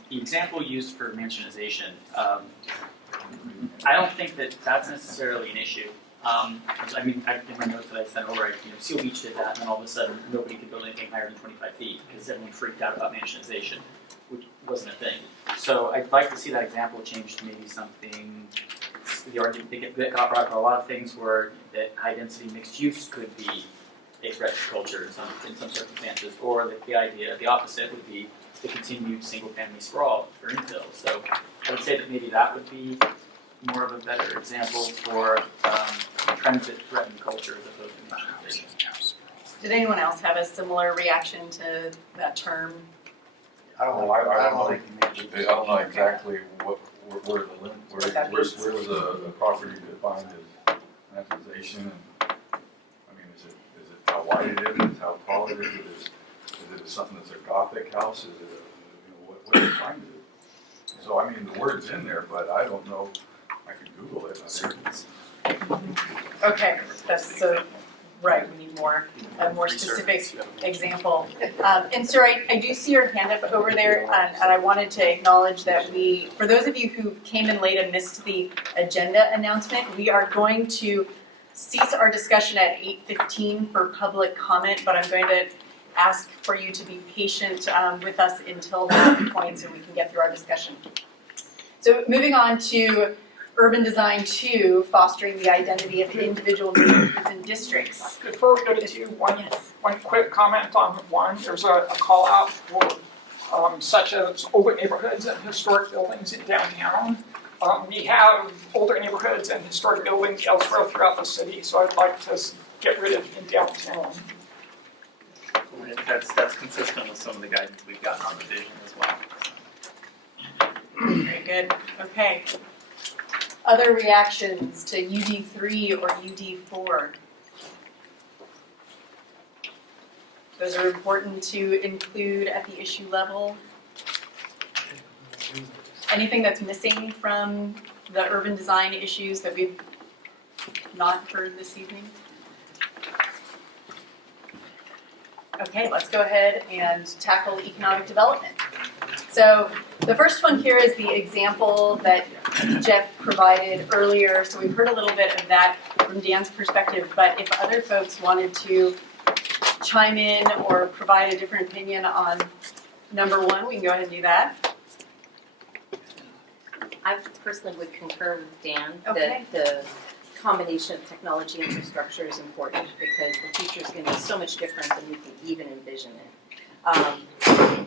The example used for mansionization, I don't think that that's necessarily an issue. I mean, in my notes that I sent over, Seale Beach did that, and then all of a sudden nobody could build anything higher than 25 feet because everyone freaked out about mansionization, which wasn't a thing. So I'd like to see that example changed to maybe something. The argument they got brought up, a lot of things where that high density mixed use could be expressed culture in some circumstances, or the idea, the opposite would be the continued single family sprawl for infill. So I would say that maybe that would be more of a better example for trends that threaten culture as opposed to mansionization. Did anyone else have a similar reaction to that term? I don't Well, I don't like I don't know exactly where the limit, where was a property defined as mansionization, and, I mean, is it how wide it is, how tall it is, is it something that's a Gothic house, is it what defines it? So, I mean, the word's in there, but I don't know, I could Google it, Okay, that's so, right, we need a more specific example. And sir, I do see your hand up over there, and I wanted to acknowledge that for those of you who came in late and missed the agenda announcement, we are going to cease our discussion at 8:15 for public comment, but I'm going to ask for you to be patient with us until that point so we can get through our discussion. So moving on to urban design 2, fostering the identity of individual neighborhoods and districts. Before we go to 2, one quick comment on 1. There's a call out for such as older neighborhoods and historic buildings in downtown. We have older neighborhoods and historic buildings elsewhere throughout the city, so I'd like to get rid of in downtown. I think that's consistent with some of the guidance we've gotten on the vision as well. Very good. Okay. Other reactions to UD3 or UD4? Those are important to include at the issue level. Anything that's missing from the urban design issues that we've not heard this evening? Okay, let's go ahead and tackle economic development. So the first one here is the example that Jeff provided earlier. So we've heard a little bit of that from Dan's perspective, but if other folks wanted to chime in or provide a different opinion on number 1, we can go ahead and do that. I personally would concur with Dan Okay. that the combination of technology and infrastructure is important because the future is going to be so much different than we can even envision it.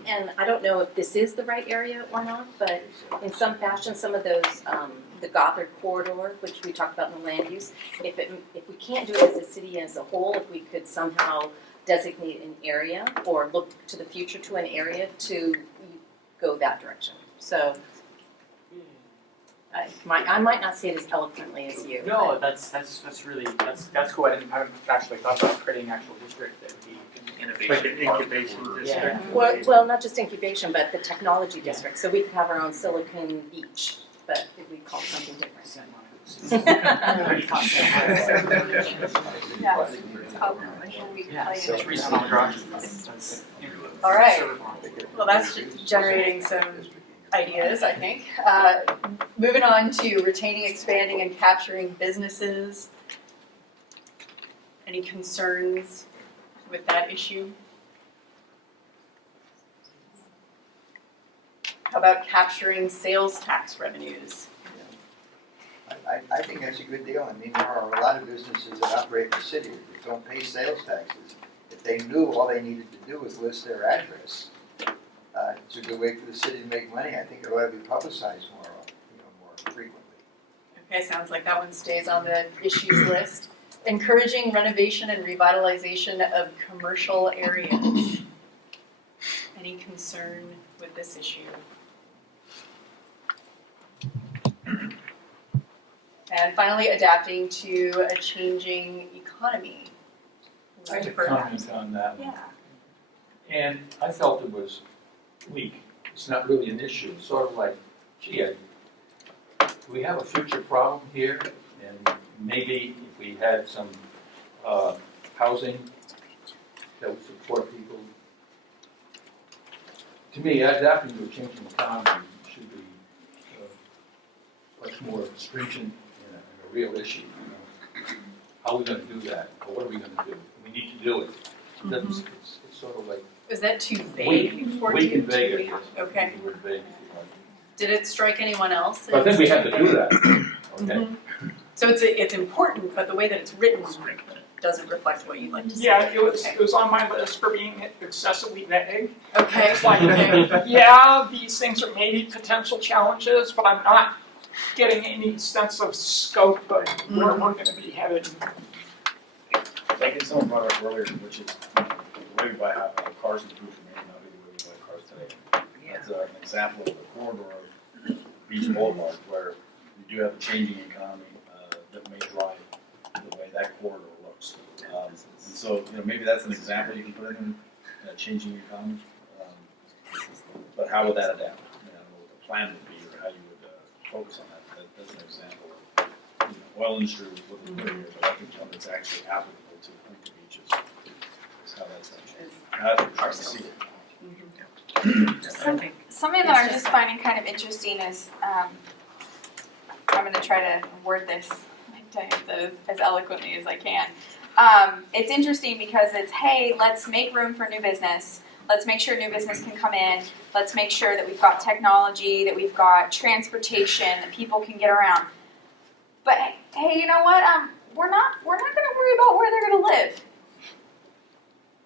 And I don't know if this is the right area or not, but in some fashion, some of those, the Gothard corridor, which we talked about in the land use, if we can't do it as a city as a whole, if we could somehow designate an area or look to the future to an area to go that direction. So I might not say it as eloquently as you. No, that's really cool. I haven't actually thought about creating an actual district that would be Innovation incubation yeah. Well, not just incubation, but the technology district. So we could have our own Silicon Beach, but if we called something different. All right. Well, that's generating some ideas, I think. Moving on to retaining, expanding, and capturing businesses. Any concerns with that issue? How about capturing sales tax revenues? I think that's a good deal. I mean, there are a lot of businesses that operate in the city that don't pay sales taxes. If they knew all they needed to do was list their address, it's a good way for the city to make money. I think it ought to be publicized more frequently. Okay, sounds like that one stays on the issues list. Encouraging renovation and revitalization of commercial areas. Any concern with this issue? And finally, adapting to a changing economy. I had a comment on that one. Yeah. And I felt it was weak. It's not really an issue. It's sort of like, gee, do we have a future problem here? And maybe if we had some housing that would support people. To me, adapting to a changing economy should be much more stringent and a real issue. You know? How are we going to do that? Or what are we going to do? We need to do it. It doesn't, it's sort of like Is that too vague for weak you? and vague, I guess. Okay. The word vague, if you like. Did it strike anyone else? But I think we have to do that. Okay. Mhm. So it's important, but the way that it's written doesn't reflect what you'd like to say. Yeah, it was on my list for being excessively vague. Okay. It's like, yeah, these things are maybe potential challenges, but I'm not getting any sense of scope of where we're going to be headed. Like someone brought up earlier, which is the way we buy cars in the future may not be the way we buy cars today. That's an example of the corridor of Beach Boulevard where you do have a changing economy that may drive the way that corridor looks. And so, maybe that's an example you can put in a changing economy. But how would that adapt? I don't know what the plan would be or how you would focus on that. That's an example of oil industry was looking good here, but I think one that's actually applicable to Huntington Beach is how that's changed. I think it's hard to see it. Something that I'm just finding kind of interesting is, I'm going to try to word this as eloquently as I can. It's interesting because it's, hey, let's make room for new business. Let's make sure new business can come in. Let's make sure that we've got technology, that we've got transportation, that people can get around. But hey, you know what? We're not gonna worry about where they're gonna live.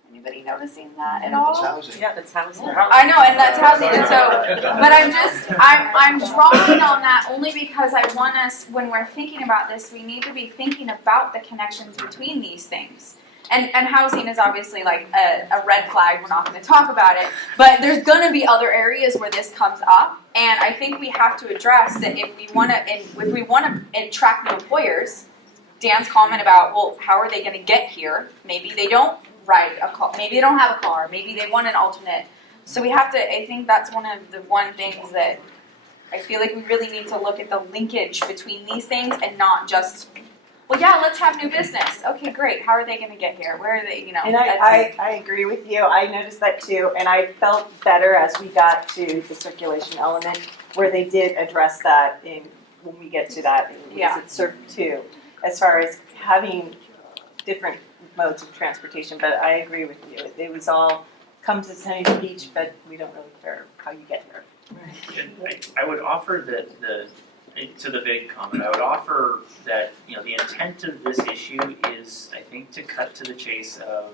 Anybody noticing that at all? It's housing. Yeah, that's housing. I know, and that's housing, and so, but I'm drawing on that only because I want us, when we're thinking about this, we need to be thinking about the connections between these things. And housing is obviously like a red flag, we're not gonna talk about it, but there's gonna be other areas where this comes up, and I think we have to address that if we wanna attract new employers, Dan's comment about, well, how are they gonna get here? Maybe they don't ride a car, maybe they don't have a car, maybe they want an alternate. So we have to, I think that's one of the things that I feel like we really need to look at the linkage between these things and not just, well, yeah, let's have new business. Okay, great. How are they going to get here? Where are they, you know? And I agree with you. I noticed that too. And I felt better as we got to the circulation element where they did address that when we get to that in CERC 2, as far as having different modes of transportation. But I agree with you. It was all come to Huntington Beach, but we don't really care how you get there. And I would offer that to the big comment, I would offer that, you know, the intent of this issue is, I think, to cut to the chase of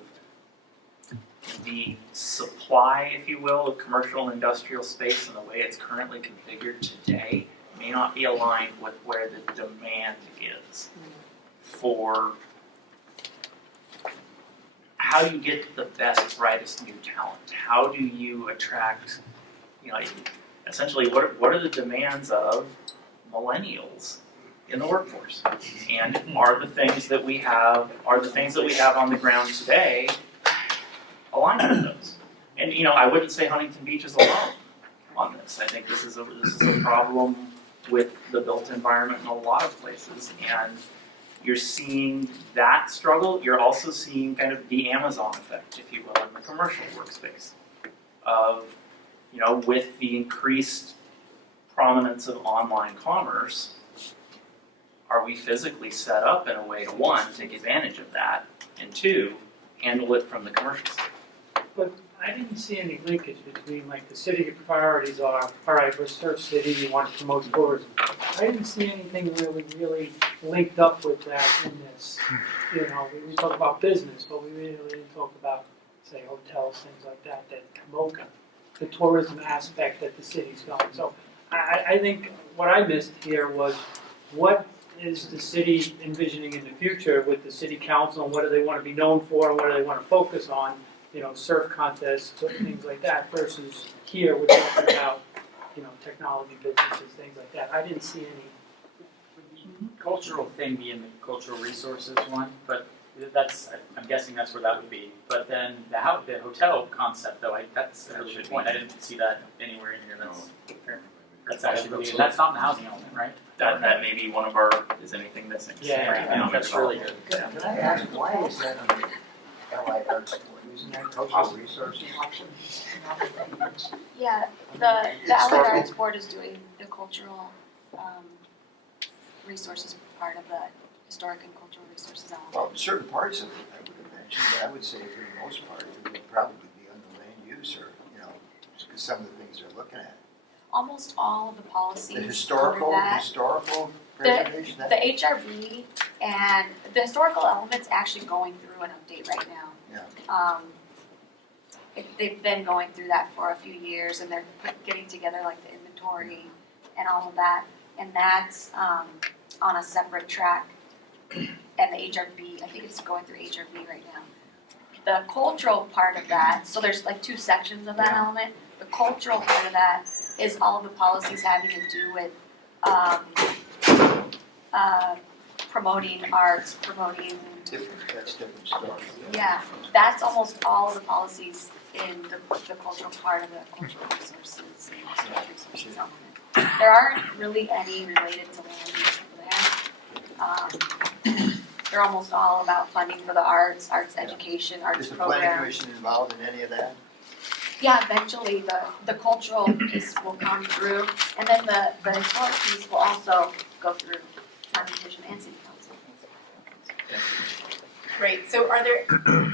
the supply, if you will, of commercial and industrial space and the way it's currently configured today may not be aligned with where the demand is for how you get the best, brightest new talent. How do you attract, you know, essentially what are the demands of millennials in the workforce? And are the things that we have on the ground today aligned with those? And you know, I wouldn't say Huntington Beach is alone on this. I think this is a problem with the built environment in a lot of places, and you're seeing that struggle. You're also seeing kind of the Amazon effect, if you will, in the commercial workspace of, you know, with the increased prominence of online commerce, are we physically set up in a way to, one, take advantage of that, and two, handle it from the commercial side? But I didn't see any linkage between, like, the city priorities are, all right, we're Surf City, you want to promote tourism. I didn't see anything really linked up with that in this. You know, we talk about business, but we really didn't talk about, say, hotels, things like that promote the tourism aspect that the city's going. So I think what I missed here was, what is the city envisioning in the future with the city council, and what do they want to be known for, and what do they want to focus on? You know, surf contests, things like that, versus here we're talking about, you know, technology businesses, things like that. I didn't see any. Cultural thing being the cultural resources one, but I'm guessing that's where that would be. But then the hotel concept, though, that's a really good point. I didn't see that anywhere in here. That's actually really good. That's not in the housing element, right? That may be one of our, is anything missing? Yeah, that's really good. Can I ask, why is that on the Allied Arts Board? Isn't that cultural resources? Yeah, the Allied Arts Board is doing the cultural resources part of the historic and cultural resources element. Well, certain parts of it, I would imagine, but I would say for the most part, it would probably be under land use or, you know, because some of the things they're looking at. Almost all of the policies The under historical preservation. The HRB and the historical element's actually going through an update right now. They've been going through that for a few years, and they're getting together like the inventory and all of that, and that's on a separate track. And the HRB, I think it's going through HRB right now. The cultural part of that, so there's like two sections of that element. The cultural part of that is all of the policies having to do with promoting arts, promoting. That's different stuff. Yeah, that's almost all of the policies in the cultural part of the cultural resources and historic resources element. There aren't really any related to land use there. They're almost all about funding for the arts education, arts Is the planning programs. commission involved in any of that? Yeah, eventually the cultural piece will come through, and then the historic piece will also go through planning commission and city council. Great. So are there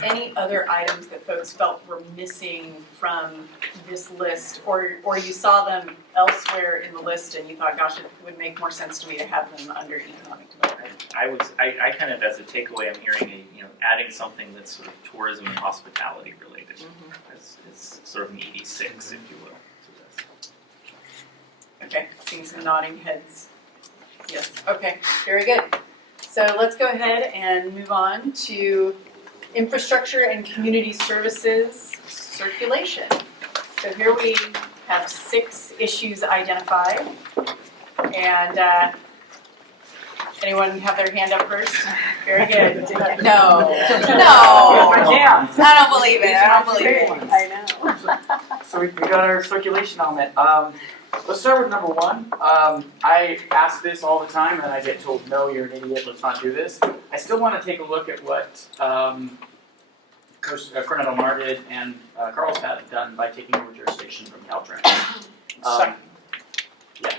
any other items that folks felt were missing from this list, or you saw them elsewhere in the list and you thought, gosh, it would make more sense to me to have them under economic development? I kind of, as a takeaway, I'm hearing adding something that's sort of tourism and hospitality related is sort of an 86, if you will, to this. Okay, seeing some nodding heads. Yes, okay, very good. So let's go ahead and move on to infrastructure and community services circulation. So here we have 6 issues identified. And anyone have their hand up first? Very good. No. I I don't believe it. I don't believe it. I know. So we got our circulation element. Let's start with number 1. I ask this all the time and I get told, no, you're an idiot, let's not do this. I still want to take a look at what Coronado Mar did and Carlsbad have done by taking over jurisdiction from Caltrans. Yeah.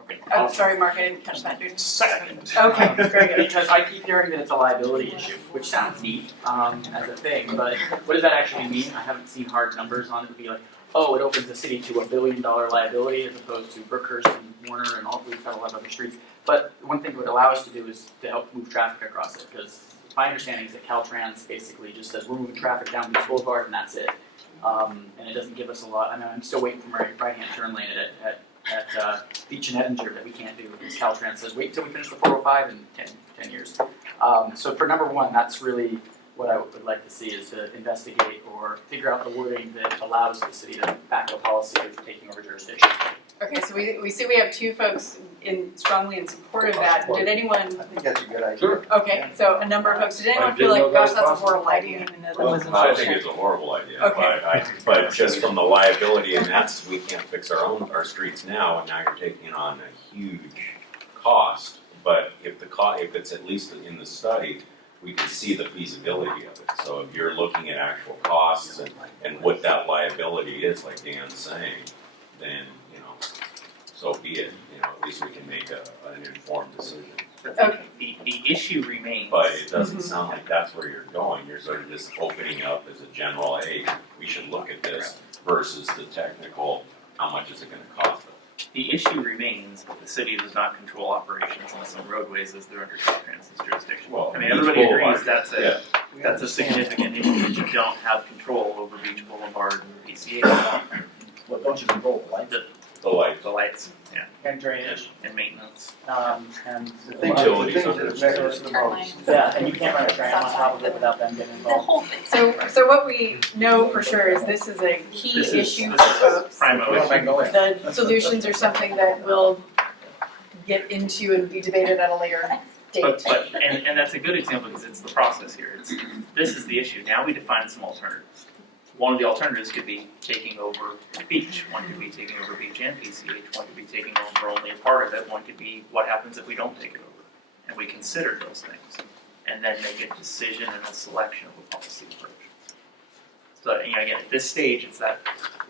Okay. Oh, sorry, Mark, I didn't catch that. Second. Okay, very good. Because I keep hearing that it's a liability issue, which sounds neat as a thing, but what does that actually mean? I haven't seen hard numbers on it to be like, oh, it opens the city to $1 billion liability as opposed to Brookhurst and Warner and all, we've got a lot of other streets. But one thing it would allow us to do is to help move traffic across it, because my understanding is that Caltrans basically just says we're moving traffic down Beach Boulevard and that's it. And it doesn't give us a lot. I mean, I'm still waiting for my right-hand turn lane at Beach and Edinger that we can't do, because Caltrans says wait until we finish the 405 in 10 years. So for number 1, that's really what I would like to see, is to investigate or figure out the wording that allows the city to back a policy of taking over jurisdiction. Okay, so we see we have 2 folks strongly in support of that. Did anyone? I think that's a good idea. Sure. Okay, so a number of folks. Did anyone I feel didn't like, know that gosh, was that's a possible. horrible idea? Well, I think it's a horrible idea, Okay. but just from the liability, and that's, we can't fix our streets now, and now you're taking on a huge cost. But if it's at least in the study, we can see the feasibility of it. So if you're looking at actual costs and what that liability is, like Dan's saying, then, so be it. At least we can make an informed decision. Okay. The issue remains. But it doesn't sound like that's where you're going. You're sort of just opening up as a general, hey, we should look at this, versus the technical, how much is it going to cost us? The issue remains that the city does not control operations on some roadways as they're under Caltrans's jurisdiction. Well, I mean, Beach everybody Boulevard, agrees that's a significant issue, that you don't have control over Beach Boulevard and PCH. Well, don't you control the light? The lights. Yeah, And drainage, and maintenance. and The things Utilities that under affect us the most. yeah, and you can't run a tram on top of it without them getting The involved. whole thing. So what we know for sure is this is a key This is issue for folks. primo issue. The solutions are something that we'll get into and be debated at a later date. And that's a good example because it's the process here. This is the issue. Now we define some alternatives. One of the alternatives could be taking over Beach. One could be taking over Beach and PCH. One could be taking over only a part of it. One could be what happens if we don't take it over. And we consider those things and then make a decision and a selection of a policy approach. So again, at this stage, it's that,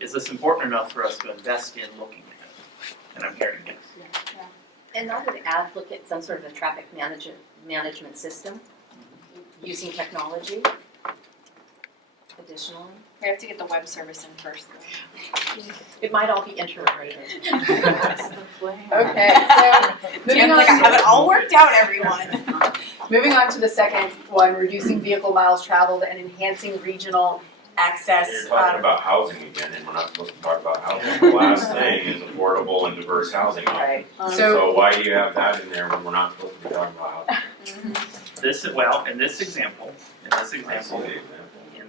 is this important enough for us to invest in looking at it? And I'm hearing yes. And I would add, look at some sort of a traffic management system using technology additionally. We have to get the web service in first. It might all be interrelated. Okay, so moving Dan's like, I have it all worked out, everyone. Moving on to the second one, reducing vehicle miles traveled and enhancing regional access. You're talking about housing again, and we're not supposed to talk about housing. The last thing is affordable and diverse housing. Right. So why do you have that in there when we're not supposed to be talking about housing? In this example,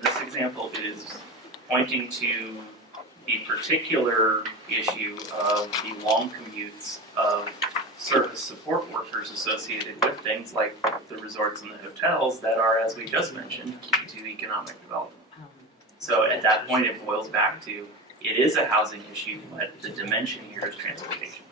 this example is pointing to the particular issue of the long commutes of service support workers associated with things like the resorts and the hotels that are, as we just mentioned, key to economic development. So at that point, it boils back to, it is a housing issue, but the dimension here is transportation.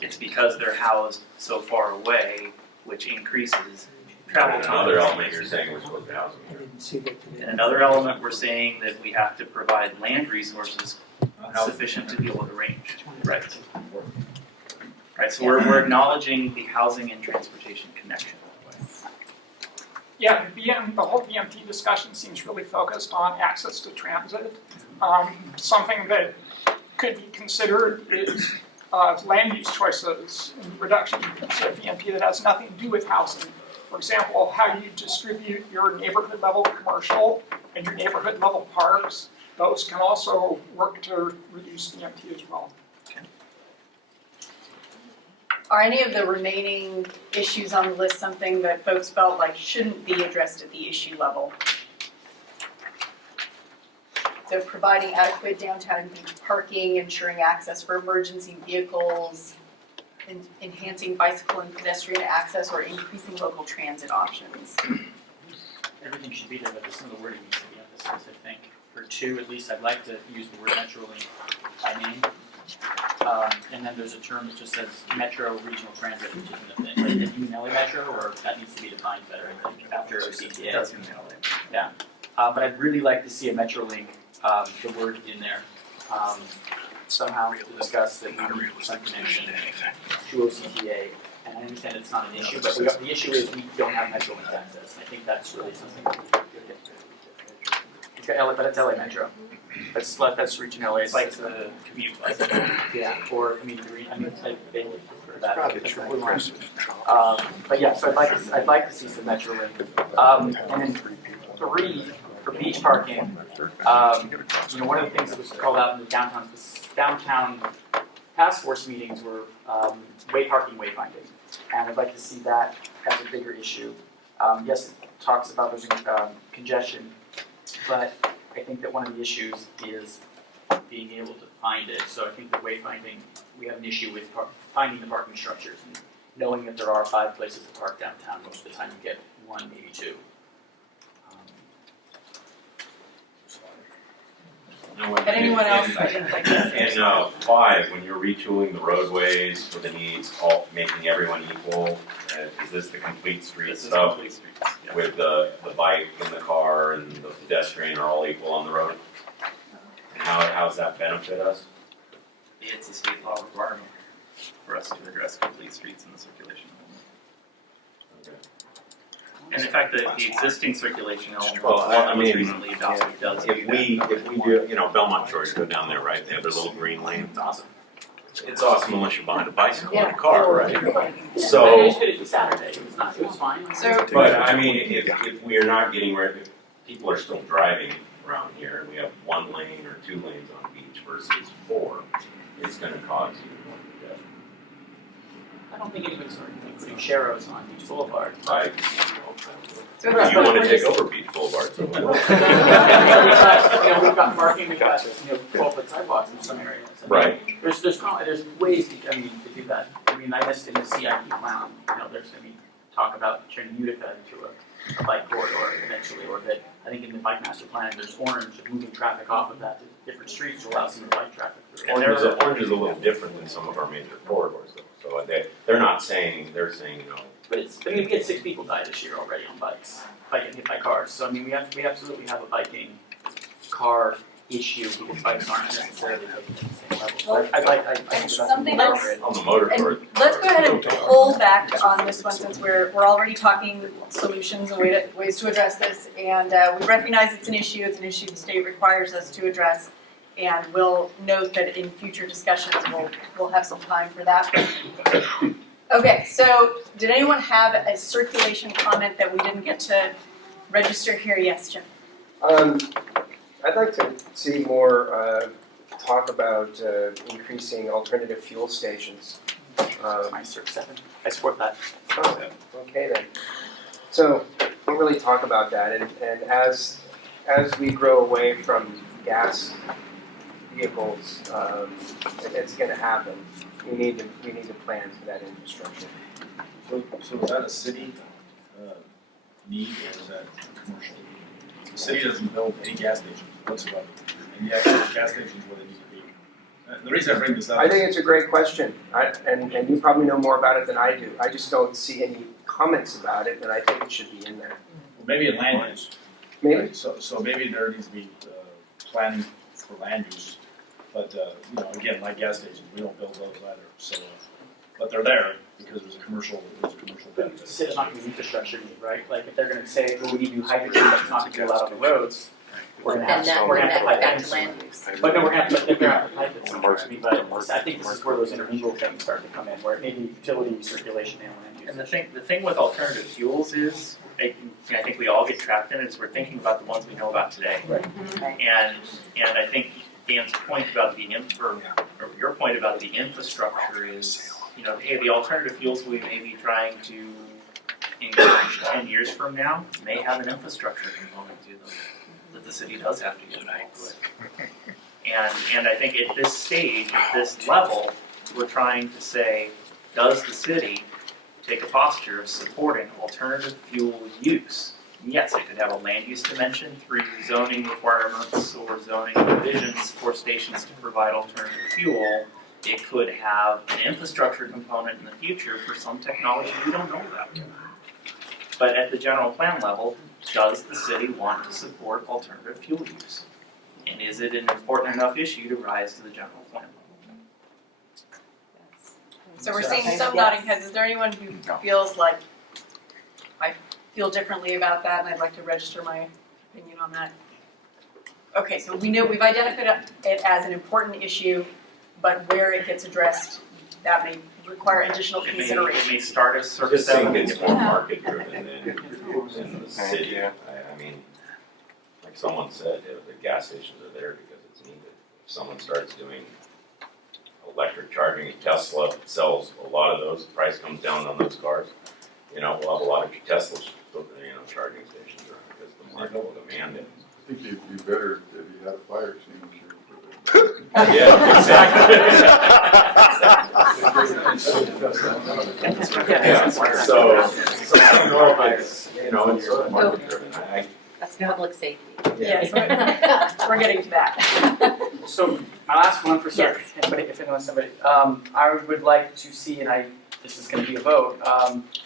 It's because they're housed so far away, which increases travel. Another element you're saying we're supposed to house them. And another element, we're saying that we have to provide land resources sufficient to deal with the range. Right. Right, so we're acknowledging the housing and transportation connection that way. Yeah, the whole VMT discussion seems really focused on access to transit. Something that could be considered is land use choices and reduction to VMT that has nothing to do with housing. For example, how you distribute your neighborhood level commercial and your neighborhood level parks. Those can also work to reduce VMT as well. Are any of the remaining issues on the list something that folks felt like shouldn't be addressed at the issue level? So providing adequate downtown beach parking, ensuring access for emergency vehicles, enhancing bicycle and pedestrian access, or increasing local transit options. Everything should be there, but some of the wording needs to be emphasized, I think. For 2, at least, I'd like to use the word MetroLink by name. And then there's a term that just says Metro Regional Transit, which isn't a thing. Like, did you mean LA Metro, or that needs to be defined better, I think, after OCTA? That's in LA. Yeah. But I'd really like to see a MetroLink, the word in there, somehow to discuss that we need some connection to OCTA. And I understand it's not an issue, but the issue is we don't have MetroLink access. And I think that's really something that we should get to. Okay, but it's LA Metro. That's reaching LA. It's like the commute bus. Yeah, or I mean, they would prefer that. But yeah, so I'd like to see some MetroLink. And then 3, for beach parking, one of the things that was called out in the downtown task force meetings were way parking wayfinding, and I'd like to see that as a bigger issue. Yes, it talks about there's congestion, but I think that one of the issues is being able to find it. So I think the wayfinding, we have an issue with finding the parking structures and knowing that there are 5 places to park downtown. Most of the time you get 1, maybe 2. And anyone else? I didn't think that. In 5, when you're retooling the roadways for the needs, making everyone equal, is this the complete street This is stuff? complete streets, yeah. With the bike and the car and the pedestrian are all equal on the road? And how does that benefit us? It's a state law requirement for us to address complete streets in the circulation element. Okay. And in fact, the existing circulation element Well, I that was mean, recently adopted does If do we that. do, Belmont Shores go down there, right? They have their little green lane. It's awesome. It's awesome unless you're behind a bicycle and Yeah. a car, right? I So, just did it Saturday. It was fine. So, but I mean, if we are not getting rid, if people are still driving around here and we have 1 lane or 2 lanes on beach versus 4, it's gonna cause you more death. I don't think anybody's putting Sharrows on Beach Boulevard. Right? so You wanna take over Beach Boulevard, so. We've got parking, we've got 12-foot sidewalks in some areas. I mean, Right. There's ways to do that. I mean, I missed in the CIP plan, there's gonna be talk about turning Utica into a bike corridor eventually, or that I think in the bike master plan, there's orange, moving traffic off of that to different streets to allow some of the bike traffic through. Orange is a little different than some of our major corridors though, so they're not saying, they're saying, But we had 6 people die this year already on bikes, getting hit by cars. So I mean, we absolutely have a biking car issue because bikes aren't necessarily taken at the same level. So I think that's something appropriate. on the motor And court. let's go ahead and pull back on this one since we're already talking solutions and ways to address this. And we recognize it's an issue the state requires us to address. And we'll note that in future discussions, we'll have some time for that. Okay, so did anyone have a circulation comment that we didn't get to register here? Yes, Jim. I'd like to see more talk about increasing alternative fuel stations. My Cert 7. I support that. Oh, okay then. So don't really talk about that, and as we grow away from gas vehicles, it's going to happen. We need to plan for that infrastructure. So is that a city need or is that commercial? The city doesn't build any gas stations whatsoever, and yet gas stations where they need to be. The reason I bring this up I think it's a great question, and you probably know more about it than I do. I just don't see any comments about it, and I think it should be in there. Well, maybe in land use. Maybe. Right? So maybe there needs to be planning for land use, but again, like gas stations, we don't build those either. So but they're there because there's a commercial benefit. Say there's not gonna be infrastructure need, right? Like if they're gonna say, well, we need new hydrogen, but it's not gonna be allowed on the roads, we're gonna have to, we're gonna have to pipe back it to land use. But no, we're gonna have to, pipe it somewhere. I mean, but I think this is where those intermingled things start to come in, where maybe utility, circulation, and land use. And the thing with alternative fuels is, I think we all get trapped in it, is we're thinking about the ones we know about today. Right. And I think Dan's point about the or your point about the infrastructure is, hey, the alternative fuels we may be trying to encourage 10 years from now may have an infrastructure component to them that the city does have to get involved with. And I think at this stage, at this level, we're trying to say, does the city take a posture of supporting alternative fuel use? Yes, it could have a land use dimension through zoning requirements or zoning provisions for stations to provide alternative fuel. It could have an infrastructure component in the future for some technology we don't know about. But at the general plan level, does the city want to support alternative fuel use? And is it an important enough issue to rise to the general plan level? So we're seeing some nodding heads. Is there anyone who feels like I feel differently about that and I'd like to register my opinion on that? Okay, so we know we've identified it as an important issue, but where it gets addressed, that may require additional consideration. It may start as I service just think element. it's more market driven than in the city. I mean, like someone said, the gas stations are there because it's needed. If someone starts doing electric charging, Tesla sells a lot of those, the price comes down on those cars. We'll have a lot of Tesla charging stations around because the market will demand it. I think it'd be better if you had a fire extinguisher. Yeah, exactly. Yeah, so I don't know if it's, it's sort of market driven. That's public safety. Yes, we're getting to that. So my last one for Yes. if anyone's somebody, I would like to see, and this is going to be a vote.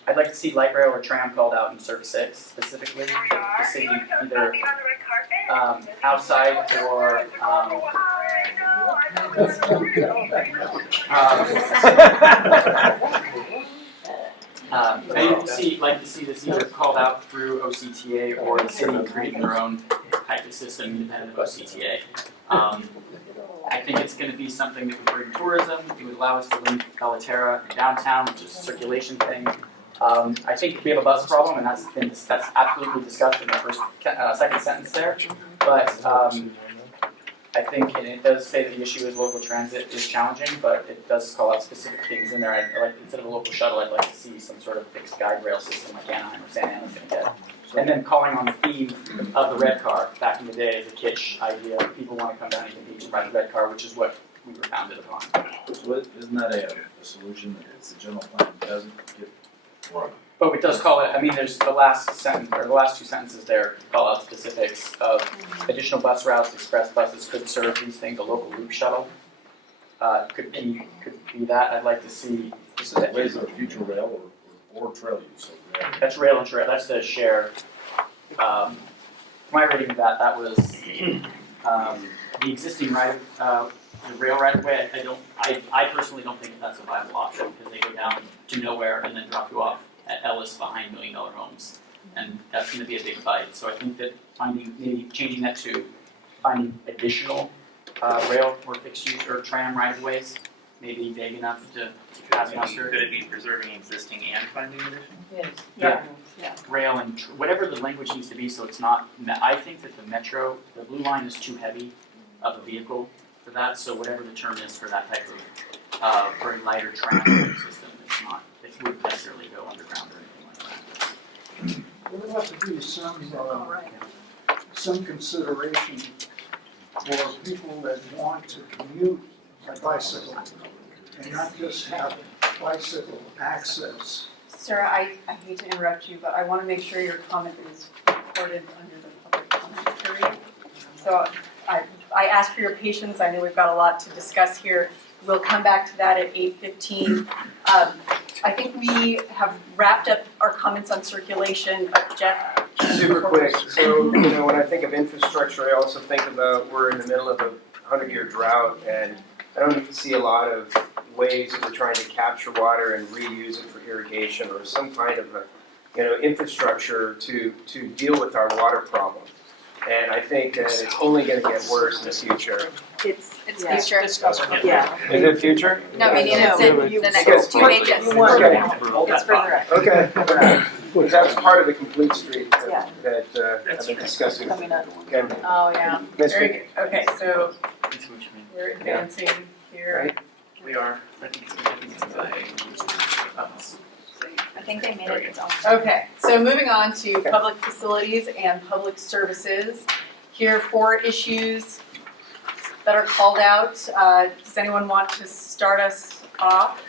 I'd like to see light rail or tram called out in Service 6 specifically. The city either outside or I'd like to see this either called out through OCTA or the city creating their own type of system independent of OCTA. I think it's going to be something that would bring tourism. It would allow us to link Bellaterra and downtown, which is a circulation thing. I think we have a bus problem, and that's absolutely discussed in the second sentence there. But I think, and it does say that the issue is local transit is challenging, but it does call out specific things in there. I like, instead of a local shuttle, I'd like to see some sort of fixed guide rail system like Anaheim or Santa Ana's going to get. And then calling on the theme of the red car. Back in the day, as a kitsch idea, people want to come down to the beach and ride the red car, which is what we were founded upon. So isn't that a solution that it's the general plan doesn't get wrong? But it does call it, there's the last sentence, or the last two sentences there call out specifics of additional bus routes, express buses could serve these things, a local loop shuttle. Could be that. I'd like to see. This is ways of future rail or trail use. So That's rail and trail, that's the share. My reading of that was the existing the rail right of way. I personally don't think that's a viable option because they go down to nowhere and then drop you off at Ellis behind $1 million homes, and that's going to be a big fight. So I think that maybe changing that to finding additional rail or fixed use or tram right of ways, maybe vague enough to pass muster. Could it be preserving existing and finding additional? Yeah. Rail and whatever the language needs to be, so it's not. I think that the blue line is too heavy of a vehicle for that. So whatever the term is for that type of very lighter tram system, it's not. It wouldn't necessarily go underground or anything like that. There would have to be some consideration for people that want to commute by bicycle and not just have bicycle access. Sarah, I hate to interrupt you, but I want to make sure your comment is recorded under the public comment period. So I ask for your patience. I know we've got a lot to discuss here. We'll come back to that at 8:15. I think we have wrapped up our comments on circulation. Jeff? Super quick. So, when I think of infrastructure, I also think about we're in the middle of a 100-year drought, and I don't see a lot of ways that we're trying to capture water and reuse it for irrigation or some kind of a, infrastructure to deal with our water problem. And I think that it's only gonna get worse in the future. It's, It's yeah. future. Yeah. Is it future? No, meaning it's in the next Because 2 pages. You want Okay. it's further out. Okay, because that's part of the complete street Yeah. that I've been discussing. Coming up. Okay. Oh, yeah. Miss Very Vicky? good. Okay, so I see what you mean. we're advancing here. Right. We are, I think I think they made it its own. Okay, so moving on to public facilities and public services. Here are 4 issues that are called out. Does anyone want to start us off?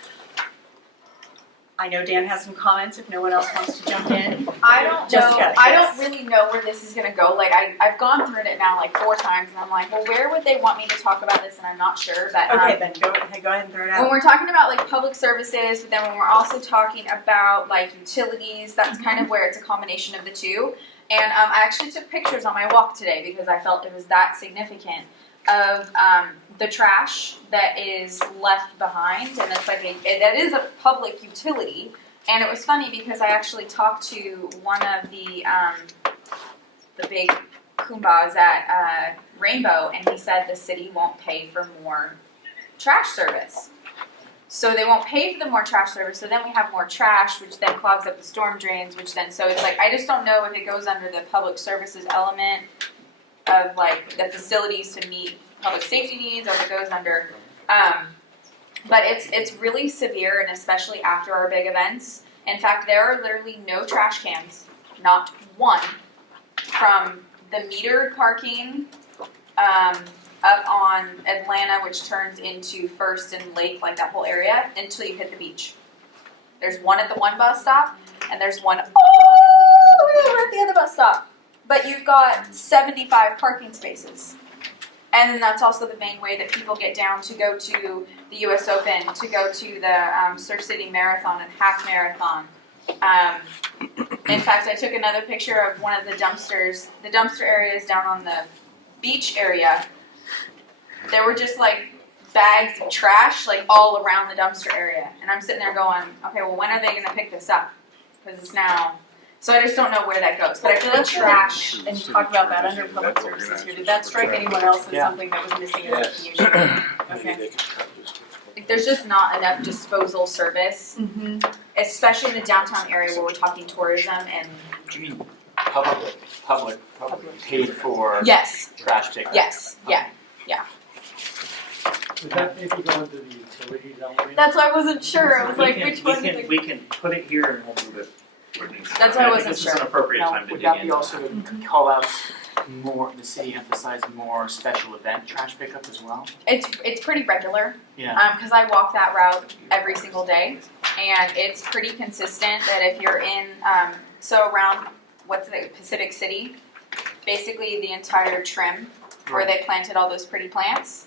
I know Dan has some comments if no one else wants to jump in. I don't Jessica, know. I yes. don't really know where this is gonna go. Like I've gone through it now like 4 times, and I'm like, well, where would they want me to talk about this? And I'm not sure. But Okay, then go ahead and throw it when out. we're talking about like public services, but then when we're also talking about like utilities, that's kind of where it's a combination of the two. And I actually took pictures on my walk today because I felt it was that significant of the trash that is left behind, and it's like that is a public utility. And it was funny because I actually talked to one of the big Kumbas at Rainbow, and he said the city won't pay for more trash service. So they won't pay for the more trash service, so then we have more trash, which then clogs up the storm drains, which then, so it's like, I just don't know if it goes under the public services element of like the facilities to meet public safety needs, or if it goes under, but it's really severe, and especially after our big events. In fact, there are literally no trash cans, not one, from the metered parking, up on Atlanta, which turns into First and Lake, like that whole area, until you hit the beach. There's one at the one bus stop, and there's one all the way over at the other bus stop. But you've got 75 parking spaces. And that's also the main way that people get down to go to the US Open, to go to the Surf City Marathon and Half Marathon. In fact, I took another picture of one of the dumpsters. The dumpster areas down on the beach area, there were just like bags of trash like all around the dumpster area. And I'm sitting there going, okay, well, when are they going to pick this up? Because it's now, so I just don't know where that goes. But I feel like trash, And you talked about that under public services here. Did that strike anyone else as something that was missing as a key issue? Okay. like, there's just not enough disposal service, Mm-hmm. especially in the downtown area where we're talking tourism and. Do you mean public paid for Yes, trash pickup? yes, yeah. Would that maybe go into the utilities element? That's why I wasn't sure. I was like, We can- which one? We can put it here and we'll move it where it needs to go. That's why I think wasn't this is an sure. appropriate Now, time to would dig that be into also to call out more, the city emphasize more special event trash pickup as well? It's pretty regular. Yeah. Because I walk that route every single day, and it's pretty consistent that if you're in, so around, what's the, Pacific City, basically the entire trim where they planted all those pretty plants,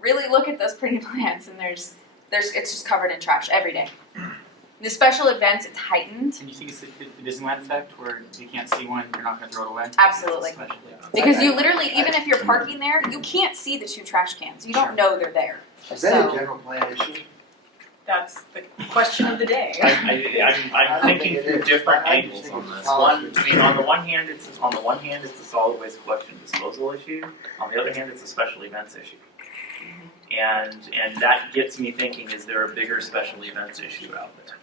really look at those pretty plants, and there's it's just covered in trash every day. The special events, it's heightened. And you think it's the Disneyland effect where you can't see one, you're not going to throw it away? Absolutely. Because you literally, even if you're parking there, you can't see the 2 trash cans. You don't know they're there. Is that So- a general plan issue? That's the question of the day. I'm thinking through different angles on this. One, I mean, on the one hand, it's a solid waste collection and disposal issue. On the other hand, it's a special events issue. And that gets me thinking: is there a bigger special events issue out there?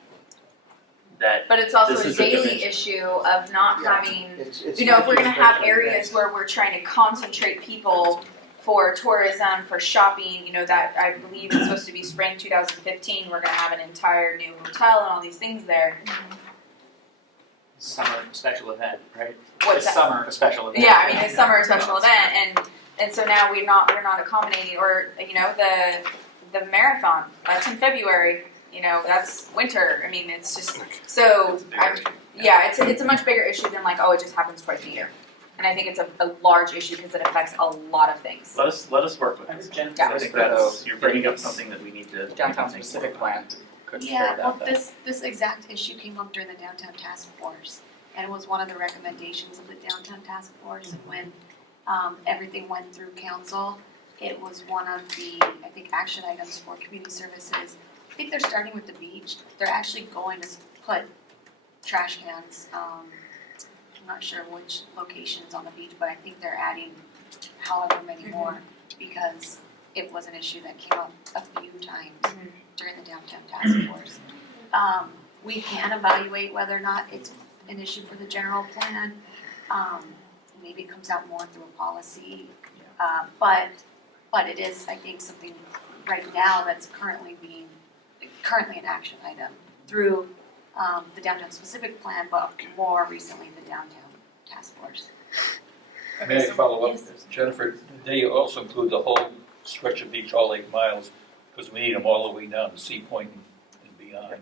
That But it's also This a is a daily dimension. issue of not Yeah. having, It's you know, if not we're just going to have special areas events. where we're trying to concentrate people for tourism, for shopping, you know, that I believe is supposed to be spring 2015, we're going to have an entire new hotel and all these things there. Summer special event, right? What's This that? summer a special event. Yeah, I mean, it's summer a special event, and so now we're not accommodating, or, you know, the marathon, that's in February, you know, that's winter. I mean, it's just, so, It's a bigger issue. yeah, it's a much bigger issue than like, oh, it just happens twice a year. And I think it's a large issue because it affects a lot of things. let us work with this. Jen, Yeah. I think that's you're bringing up something that we need to Downtown think specific more plan. about. Could Yeah, share well, that. this exact issue came up during the downtown task force, and it was one of the recommendations of the downtown task force when everything went through council. it was one of the, I think, action items for community services. I think they're starting with the beach. They're actually going to put trash cans, I'm not sure which locations on the beach, but I think they're adding however many more because it was an issue that came up a few times during the downtown task force. We can evaluate whether or not it's an issue for the general plan. Maybe it comes out more through a policy, but it is, I think, something right now that's currently an action item through the downtown specific plan, but more recently the downtown task force. May I follow up? Yes. Jennifer, they also include the whole stretch of beach, all 8 miles, because we need them all the way down to Sea Point and beyond.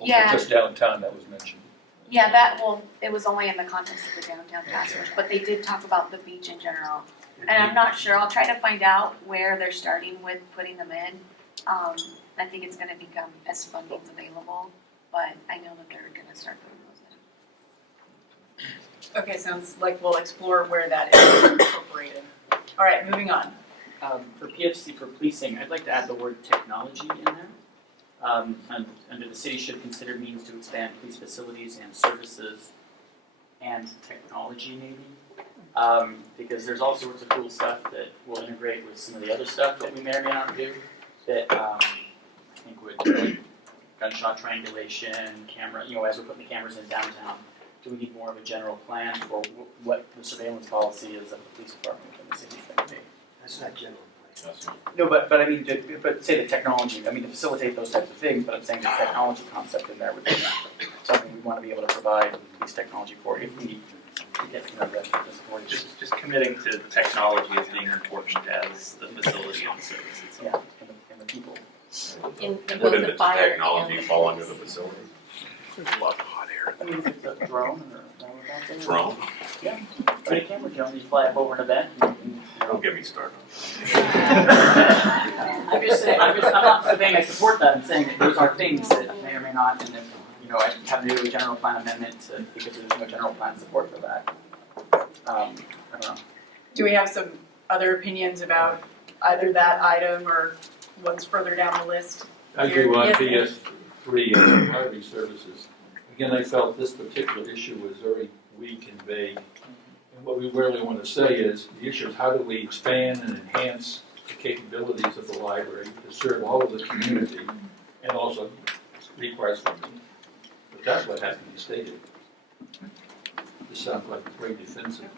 Yeah. Just downtown that was mentioned. Yeah, it was only in the context of the downtown task force, but they did talk about the beach in general. And I'm not sure, I'll try to find out where they're starting with putting them in. I think it's gonna become as funding's available, but I know that they're gonna start putting those in. Okay, sounds like we'll explore where that is incorporated. All right, moving on. For PFC for policing, I'd like to add the word technology in there. Under the city should consider means to expand police facilities and services and technology maybe. Because there's all sorts of cool stuff that will integrate with some of the other stuff that we may or may not do that I think would, like gunshot triangulation, camera, as we're putting the cameras in downtown, do we need more of a general plan for what the surveillance policy is of the police department in the city is going to be? That's not general plan. No, but I mean, but say the technology, I mean, to facilitate those types of things, but I'm saying the technology concept in there would be something we want to be able to provide police technology for if we get the rest of this board. Just committing to technology as being important as the facility and the service itself. Yeah, and the people. In both Wouldn't the the fire technology and fall under the facility? There's a lot of hot air. I mean, if it's a drone or Drone? Yeah. I mean, a camera drone, you fly up over an event and Don't get me started. I'm just saying, I'm not saying I support that, I'm saying that those are things that may or may not, and if, I have to do a general plan amendment because there's no general plan support for that. I don't know. Do we have some other opinions about either that item or ones further down the list? I do on Yes. PS3, library services. Again, I felt this particular issue was very weak and vague. And what we really want to say is, the issue is how do we expand and enhance the capabilities of the library to serve all of the community and also requires funding. But that's what has to be stated. This sounds like very defensive.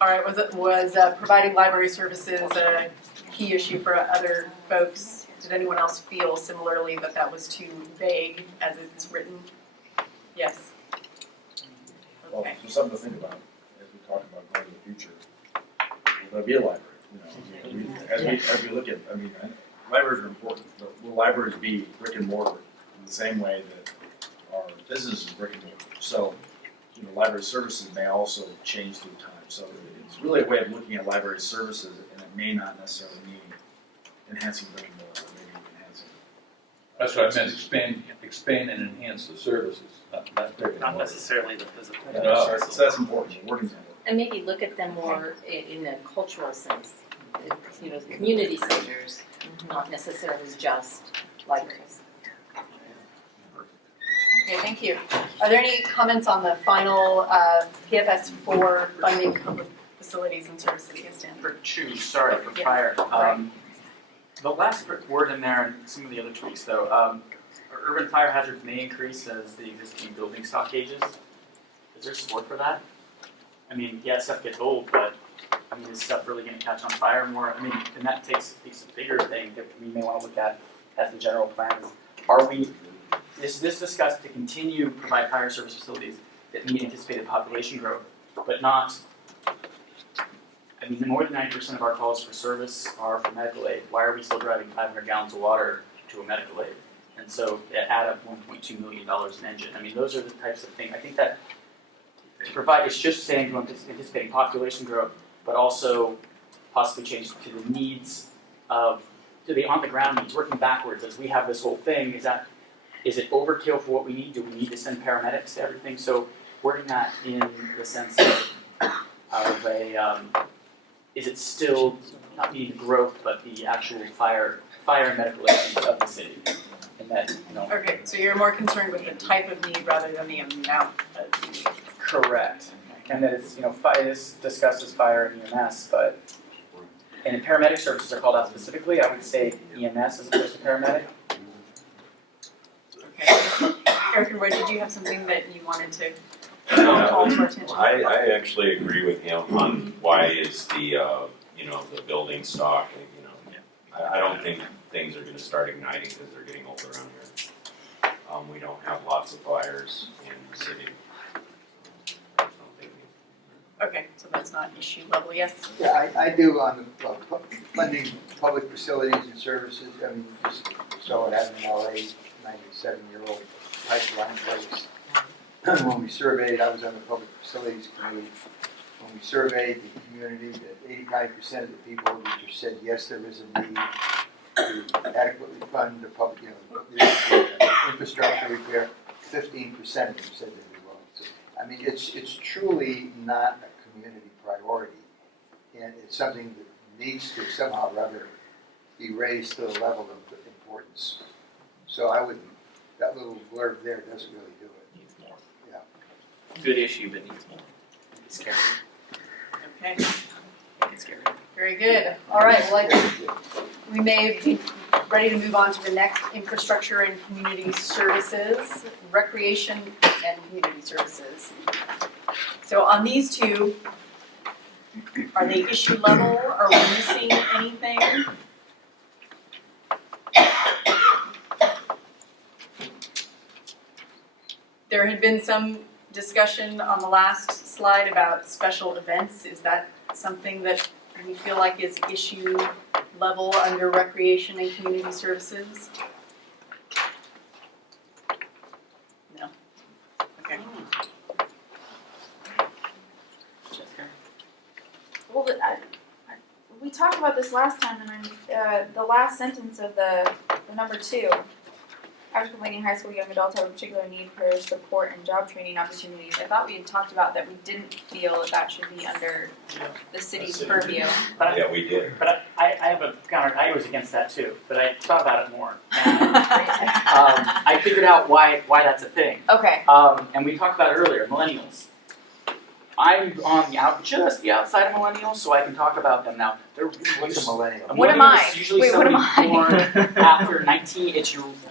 All right, was providing library services a key issue for other folks? Did anyone else feel similarly that was too vague as it's written? Yes. Well, Okay. so something to think about as we talk about going to the future. Will there be a library? As we look at, libraries are important, but will libraries be brick and mortar in the same way that our business is brick and mortar? So, library services may also change through time. So it's really a way of looking at library services, and it may not necessarily mean enhancing brick and mortar, or maybe enhancing. That's what I meant, expand and enhance the services, Not necessarily the physical. No. So that's important, the wording's important. And maybe look at them more in a cultural sense, community centers, not necessarily just libraries. Okay, thank you. Are there any comments on the final PFS for funding public facilities and services? Yes, Dan. For two, sorry, for fire. The last word in there and some of the other tweaks though, urban fire hazards may increase as the existing building stock ages. Is there support for that? Stuff gets old, but is stuff really going to catch on fire more? And that takes a bigger thing that we may want to look at as the general plan. Is this discussed to continue to provide fire service facilities that meet anticipated population growth, but not, more than 90% of our calls for service are for medical aid. Why are we still driving 500 gallons of water to a medical aid? And so add up $1.2 million in engine. Those are the types of things. I think that to provide, it's just saying to anticipating population growth, but also possibly change to the needs of, to the on-the-ground needs, working backwards as we have this whole thing. Is it overkill for what we need? Do we need to send paramedics to everything? So wording that in the sense of of a, is it still not the growth, but the actual fire and medical issues of the city? And then, Okay, so you're more concerned with the type of need rather than the amount of need. correct. And that it's, it's discussed as fire and EMS, but, and paramedic services are called out specifically, I would say EMS as opposed to paramedic. Okay. Eric and Roy, did you have something that you wanted to call to our attention? I actually agree with him on why is the, the building stock, I don't think things are gonna start igniting because they're getting old around here. We don't have lots of fires in the city. Okay, so that's not issue level, yes? Yeah, I do on the funding public facilities and services. I mean, just saw what happened in LA, 97-year-old pipeline place. When we surveyed, I was on the public facilities committee. When we surveyed the community, that 85% of the people either said yes, there is a need to adequately fund the public, the infrastructure repair. 15% of them said they'd be willing to. I mean, it's truly not a community priority, and it's something that needs to somehow or other be raised to the level of importance. So that little blurb there doesn't really do it. Needs more. Yeah. Good issue, but needs more. It's scary. Okay, It's scary. very good. All right, well, I think we may be ready to move on to the next infrastructure and community services, recreation and community services. So on these two, are they issue level? Are we missing anything? There had been some discussion on the last slide about special events. Is that something that we feel like is issue level under recreation and community services? No. Okay. Jessica? Well, we talked about this last time, and the last sentence of the number 2. After completing high school, young adults have a particular need for support and job training opportunities. I thought we had talked about that we didn't feel that should be under the city's purview. But Yeah, we did. But I have a counter, I was against that too, but I thought about it more. And, I figured out why that's a thing. Okay. And we talked about it earlier, millennials. I'm on just the outside of millennials, so I can talk about them now. They're What's a millennial? What am I? Usually Wait, what am somebody I? born after 19.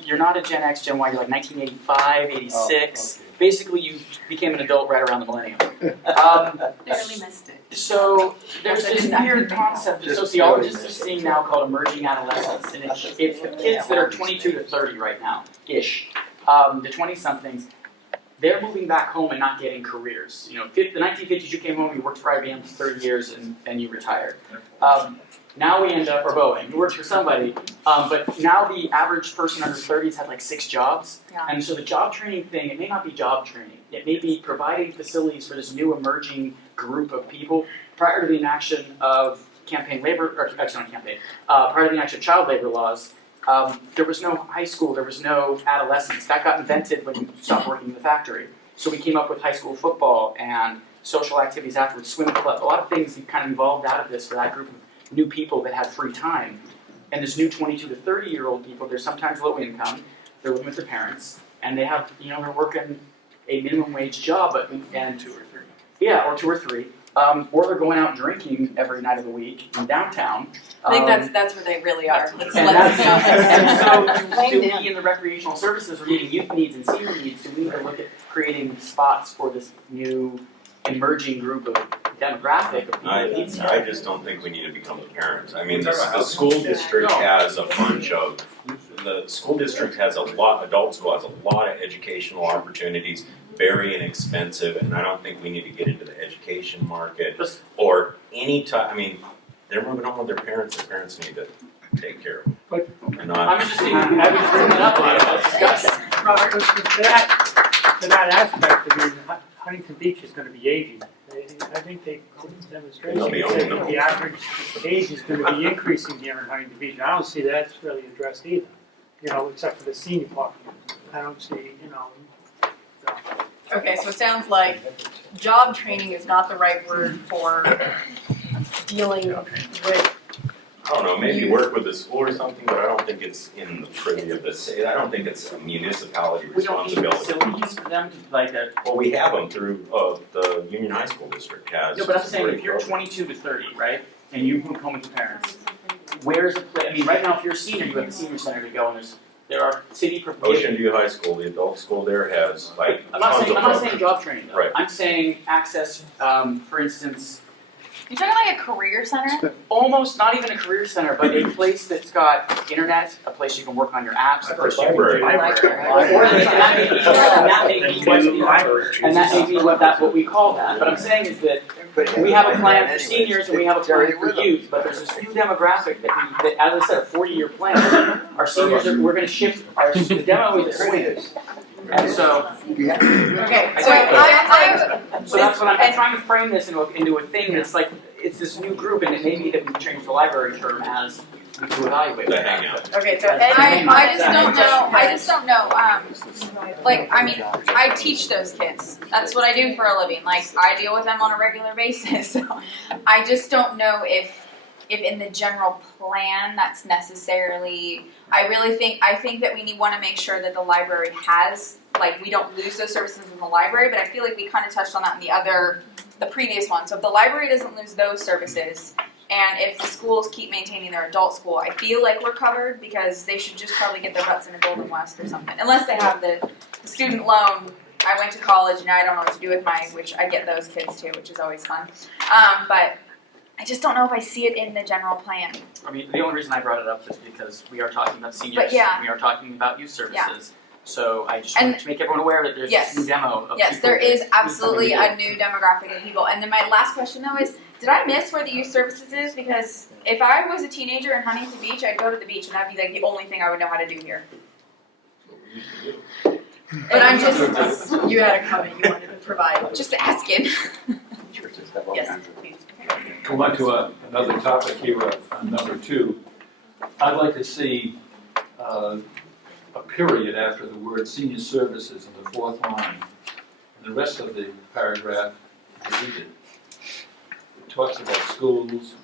You're not a Gen X, Gen Y. You're like 1985, 86. Oh, okay. Basically, you became an adult right around the millennium. Barely missed it. So there's this weird concept that sociologists are seeing now called emerging adolescence, and it's the kids that are 22 to 30 right now, ish. The 20-somethings. They're moving back home and not getting careers. The 1950s, you came home, you worked for IBM for 30 years, and then you retired. Now we end up, or Boeing, you worked for somebody, but now the average person under 30s had like 6 jobs. Yeah. And so the job training thing, it may not be job training. It may be providing facilities for this new emerging group of people. Prior to the enaction of prior to the enaction of child labor laws, there was no high school, there was no adolescence. That got invented when you stopped working in the factory. So we came up with high school football and social activities afterwards, swim club, a lot of things that kind of evolved out of this for that group of new people that had free time. And this new 22 to 30-year-old people, they're sometimes low income, they're living with their parents, and they have, they're working a minimum wage job, and 2 or 3. Yeah, or 2 or 3. Or they're going out drinking every night of the week in downtown. I think that's where they really are. Let's And let them so do we in the recreational services are meeting youth needs and senior needs, do we need to look at creating spots for this new emerging group of demographic of people that need stuff? I just don't think we need to become the parents. I mean, the school district has a bunch of, the school district has adult school has a lot of educational opportunities, very inexpensive, and I don't think we need to get into the education market or any type, I mean, they're moving on with their parents need to take care of them. But I'm just thinking, I would bring it up in a discussion. Robert, to that aspect, I mean, Huntington Beach is going to be aging. I think they demonstration They'll be said owning that them. the average age is going to be increasing here in Huntington Beach. I don't see that's really addressed either, except for the senior parking. I don't see, Okay, so it sounds like job training is not the right word for dealing with. I don't know, maybe work with the school or something, but I don't think it's in the privy of the city. I don't think it's a municipality We don't need responsibility. facilities for them to like a. Well, we have them through, the Union High School District has. No, but I'm saying great if you're programs. 22 to 30, right, and you move home with your parents, where's the place? I mean, right now, if you're a senior, you have the senior center to go, and there are city. Ocean View High School, the adult school there has like I'm not tons saying of I'm not saying programs. job training though. Right. I'm saying access, for instance, You're talking like a career center? almost not even a career center, but a place that's got internet, a place you can work on your apps, a place you can do Library. Or that may be what and that may be what we call that. But I'm saying is that we have a plan for seniors and we have a plan for youth, but there's this new demographic that as I said, a 40-year plan. Our seniors we're going to shift the demo is seniors. And so, Okay, so so I so that's what I'm trying to frame this into a thing that's like it's this new group, and it may be that we change the library term as we to evaluate. The hangout. okay, so I just don't know, like, I mean, I teach those kids. That's what I do for a living. Like, I deal with them on a regular basis. So I just don't know if in the general plan that's necessarily, I think that we want to make sure that the library has, like, we don't lose those services in the library, but I feel like we kind of touched on that in the previous one. So if the library doesn't lose those services, and if the schools keep maintaining their adult school, I feel like we're covered because they should just probably get their butts in a Golden West or something. Unless they have the student loan. I went to college and now I don't know what to do with mine, which I get those kids too, which is always fun. But I just don't know if I see it in the general plan. I mean, the only reason I brought it up is because we are talking about seniors, But yeah. we are talking about youth services. Yeah. So I just And- wanted to make everyone aware that there's Yes. this new demo of Yes, people there is that absolutely need something a new demographic of people. And then my last question though is, did I miss where the youth services is? Because if I was a teenager in Huntington Beach, I'd go to the beach and that'd be like the only thing I would know how to do here. But I'm just, you had a comment you wanted to provide. just asking. Yes, please. Come on to another topic here, number 2. I'd like to see a period after the word senior services in the 4th line, and the rest of the paragraph deleted. It talks about schools,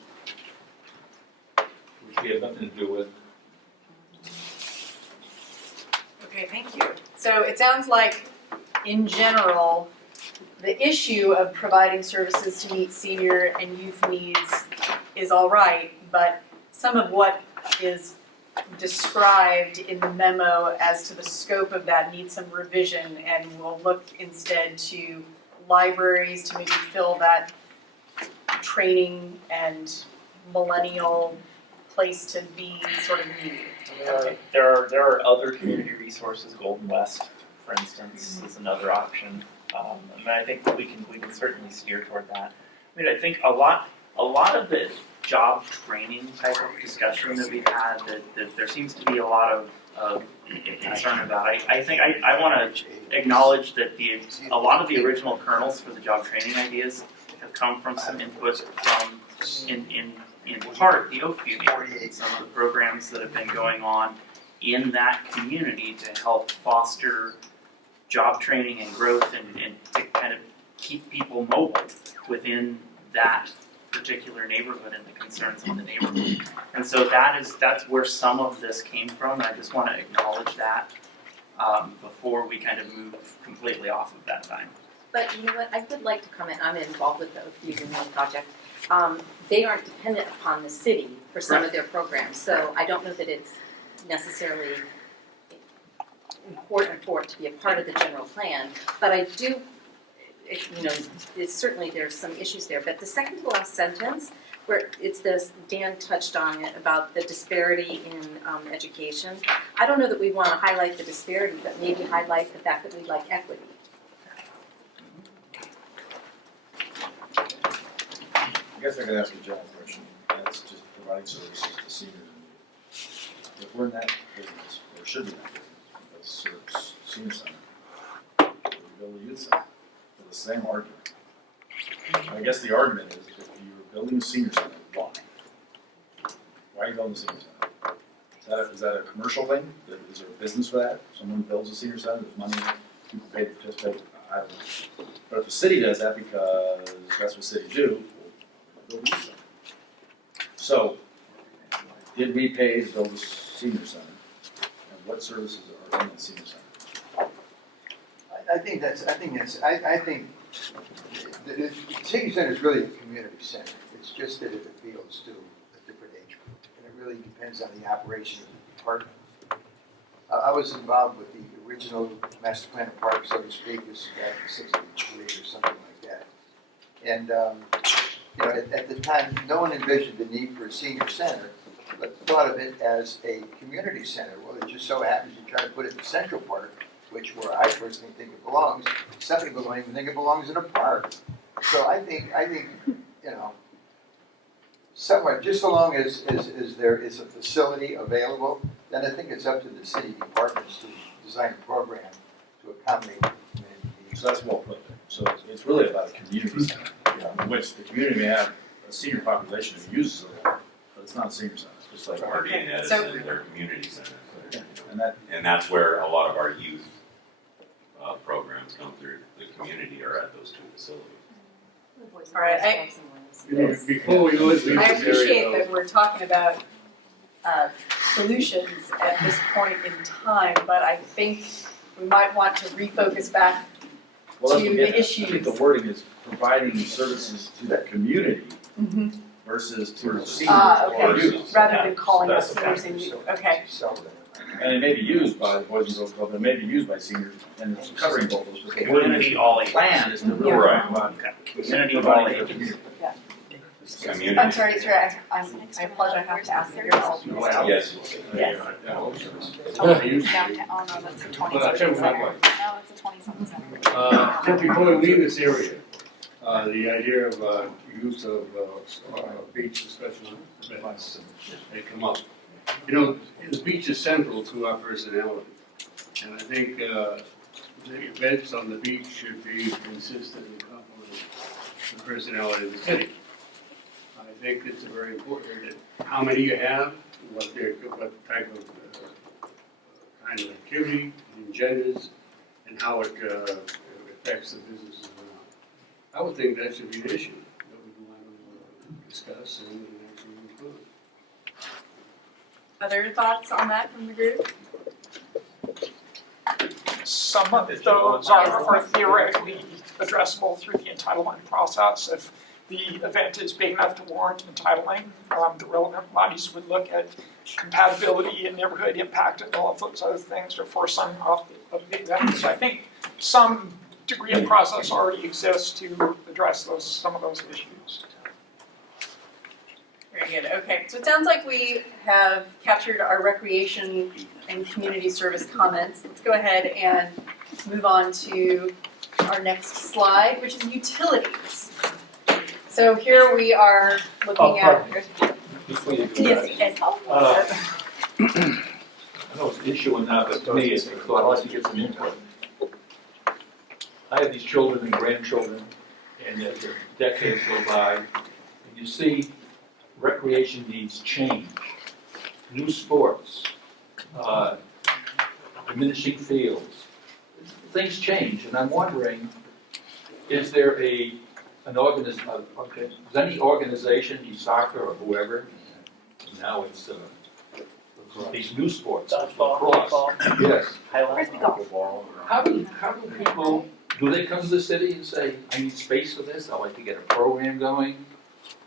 which we have nothing to do with. Okay, thank you. So it sounds like, in general, the issue of providing services to meet senior and youth needs is all right, but some of what is described in the memo as to the scope of that needs some revision, and we'll look instead to libraries to maybe fill that training and millennial place to be sort of need. There are other community resources. Golden West, for instance, is another option. And I think that we can certainly steer toward that. I mean, I think a lot of the job training type of discussion that we've had, that there seems to be a lot of concern about. I think I want to acknowledge that a lot of the original kernels for the job training ideas have come from some input from in part the Oakview neighborhood, some of the programs that have been going on in that community to help foster job training and growth and to kind of keep people mobile within that particular neighborhood and the concerns in the neighborhood. And so that's where some of this came from, and I just want to acknowledge that before we kind of move completely off of that time. But you know what, I would like to comment, I'm involved with the Oakview Union project. They aren't dependent upon the city for some of their programs, so I don't know that it's necessarily important for it to be a part of the general plan, but I do, you know, certainly there's some issues there, but the second to last sentence, where it's this, Dan touched on it, about the disparity in education. I don't know that we want to highlight the disparity, but maybe highlight the fact that we like equity. I guess I could ask a general question, that's just providing services to seniors. If we're in that business, or should be in that business, let's serve senior center, we build a youth center, for the same argument. I guess the argument is, if you're building a senior center, why? Why are you building a senior center? Is that a commercial thing? Is there a business for that? Someone builds a senior center, there's money, people pay to participate. I don't know. But if the city does that because that's what cities do, we'll do so. So, did we pay to build a senior center? And what services are in the senior center? I think the senior center is really a community center. It's just that it appeals to a different age group, and it really depends on the operation of the department. I was involved with the original master plan of park, so to speak, this is back in '63 or something like that. And you know, at the time, no one envisioned the need for a senior center, but thought of it as a community center. Well, it just so happens you try to put it in Central Park, which where I personally think it belongs. Some people don't even think it belongs in a park. So I think you know, somewhere, just so long as there is a facility available, then I think it's up to the city departments to design a program to accommodate the community needs. So that's well put there. So it's really about a community center, in which the community may have a senior population who uses it, but it's not a senior center. It's just like Hardy and Edison, their community centers. And that's where a lot of our youth programs come through. The community are at those two facilities. All right, Before we leave this I area, appreciate that we're talking about solutions at this point in time, but I think we might want to refocus back well, to that's the I think issues. the wording is providing services to that community Mhm. versus to the seniors Okay, or youth. rather than calling us seniors and youth, okay. And it may be used by the Boys and Girls Club, it may be used by seniors, and it's covering both those. But the Community all age. plan is to really Right. talk about Community of all providing for ages. community. Community. I'm sorry, I apologize, I have to ask if you're all. Yes. Yes. Downtown, oh no, that's a 20 Well, I'll tell you something what I center. want. No, it's a 20 something center. Just before we leave this area, the idea of use of beach, especially events, they come up. You know, the beach is central to our personality, and I think the events on the beach should be consistent and complement the personality of the city. I think it's very important that how many you have, what type of kind of activity it engenders, and how it affects the businesses around. I would think that should be an issue that we want to discuss and actually include. Other thoughts on that from the group? Some of those are theoretically addressable through the entitlement process. If the event is big enough to warrant entitling, the relevant bodies would look at compatibility and neighborhood impact and all of those other things before signing off of the event. So I think some degree of process already exists to address some of those issues. Very good, okay, so it sounds like we have captured our recreation and community service comments. Let's go ahead and move on to our next slide, which is utilities. So here we are looking at. Before you do Yes, that, yes. I know it's an issue or not, but to me, it's a thought, I'd like to get some input. I have these children and grandchildren, and as the decades go by, and you see recreation needs change, new sports, diminishing fields. Things change, and I'm wondering, is there an organization, does any organization, soccer or whoever, now it's these new sports, lacrosse, yes. How do people, do they come to the city and say, I need space for this, I'd like to get a program going?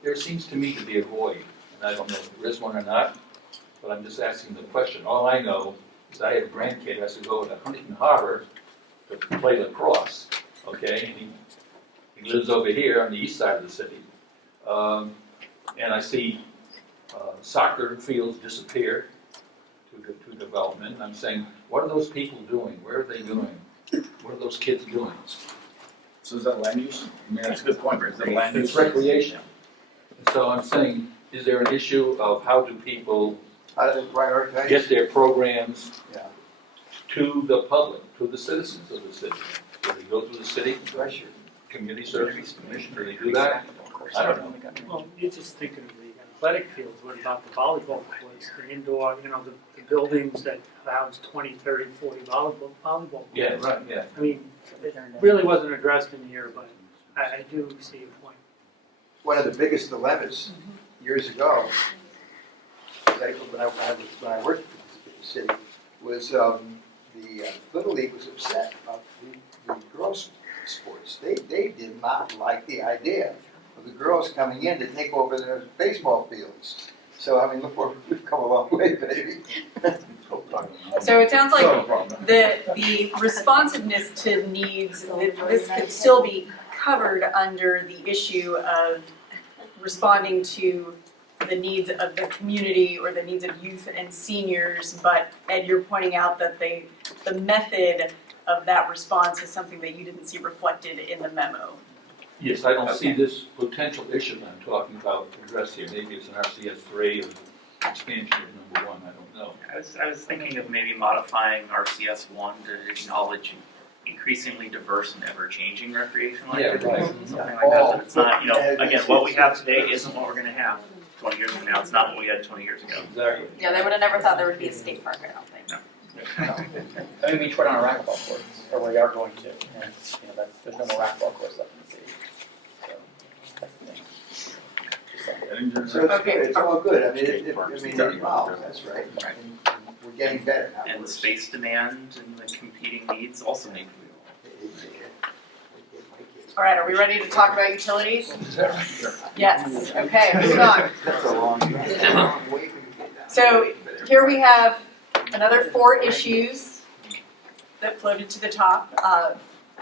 There seems to me to be a void, and I don't know if there is one or not, but I'm just asking the question. All I know is I have a grandkid who has to go to Huntington Harbor to play lacrosse, okay? And he lives over here on the east side of the city. And I see soccer fields disappear to development. And I'm saying, what are those people doing? Where are they going? What are those kids doing? So is that land use? I mean, that's a good point, right? Is that land use? It's recreation. And so I'm saying, is there an issue of how do people How do they prioritize? get their programs Yeah. to the public, to the citizens of the city? Do they go through the city? Community Service Commission, do they do that? I don't know. Well, you're just thinking of the athletic fields? What about the volleyball courts, the indoor, the buildings that house 20, 30, 40 volleyball courts? Yeah, right, yeah. I mean, it really wasn't addressed in here, but I do see your point. One of the biggest dilemmas years ago, when I worked in the city, was the Little League was upset about the girls' sports. They did not like the idea of the girls coming in to take over their baseball fields. So, I mean, look where we've come a long way, baby. So it sounds like the responsiveness to needs, this could still be covered under the issue of responding to the needs of the community or the needs of youth and seniors, but Ed, you're pointing out that the method of that response is something that you didn't see reflected in the memo. Yes, I don't see this potential issue that I'm talking about addressed here. Maybe it's an RCS 3 or expansion of number 1, I don't know. I was thinking of maybe modifying RCS 1 to acknowledge increasingly diverse and ever-changing recreational activities. Right. Something like that. But it's not, again, what we have today isn't what we're going to have 20 years from now. It's not what we had 20 years ago. Exactly. Yeah, they would have never thought there would be a skate park, I don't think. No. I mean, we tried on a racquetball course, or we are going to, and there's no more racquetball course left in the city. So that's the thing. Just saying. So it's all good. I mean, it evolves, that's right. And we're getting better now. And the space demand and the competing needs also need to be. All right, are we ready to talk about utilities? Yes, okay, moving on. That's a long way. So here we have another 4 issues that floated to the top.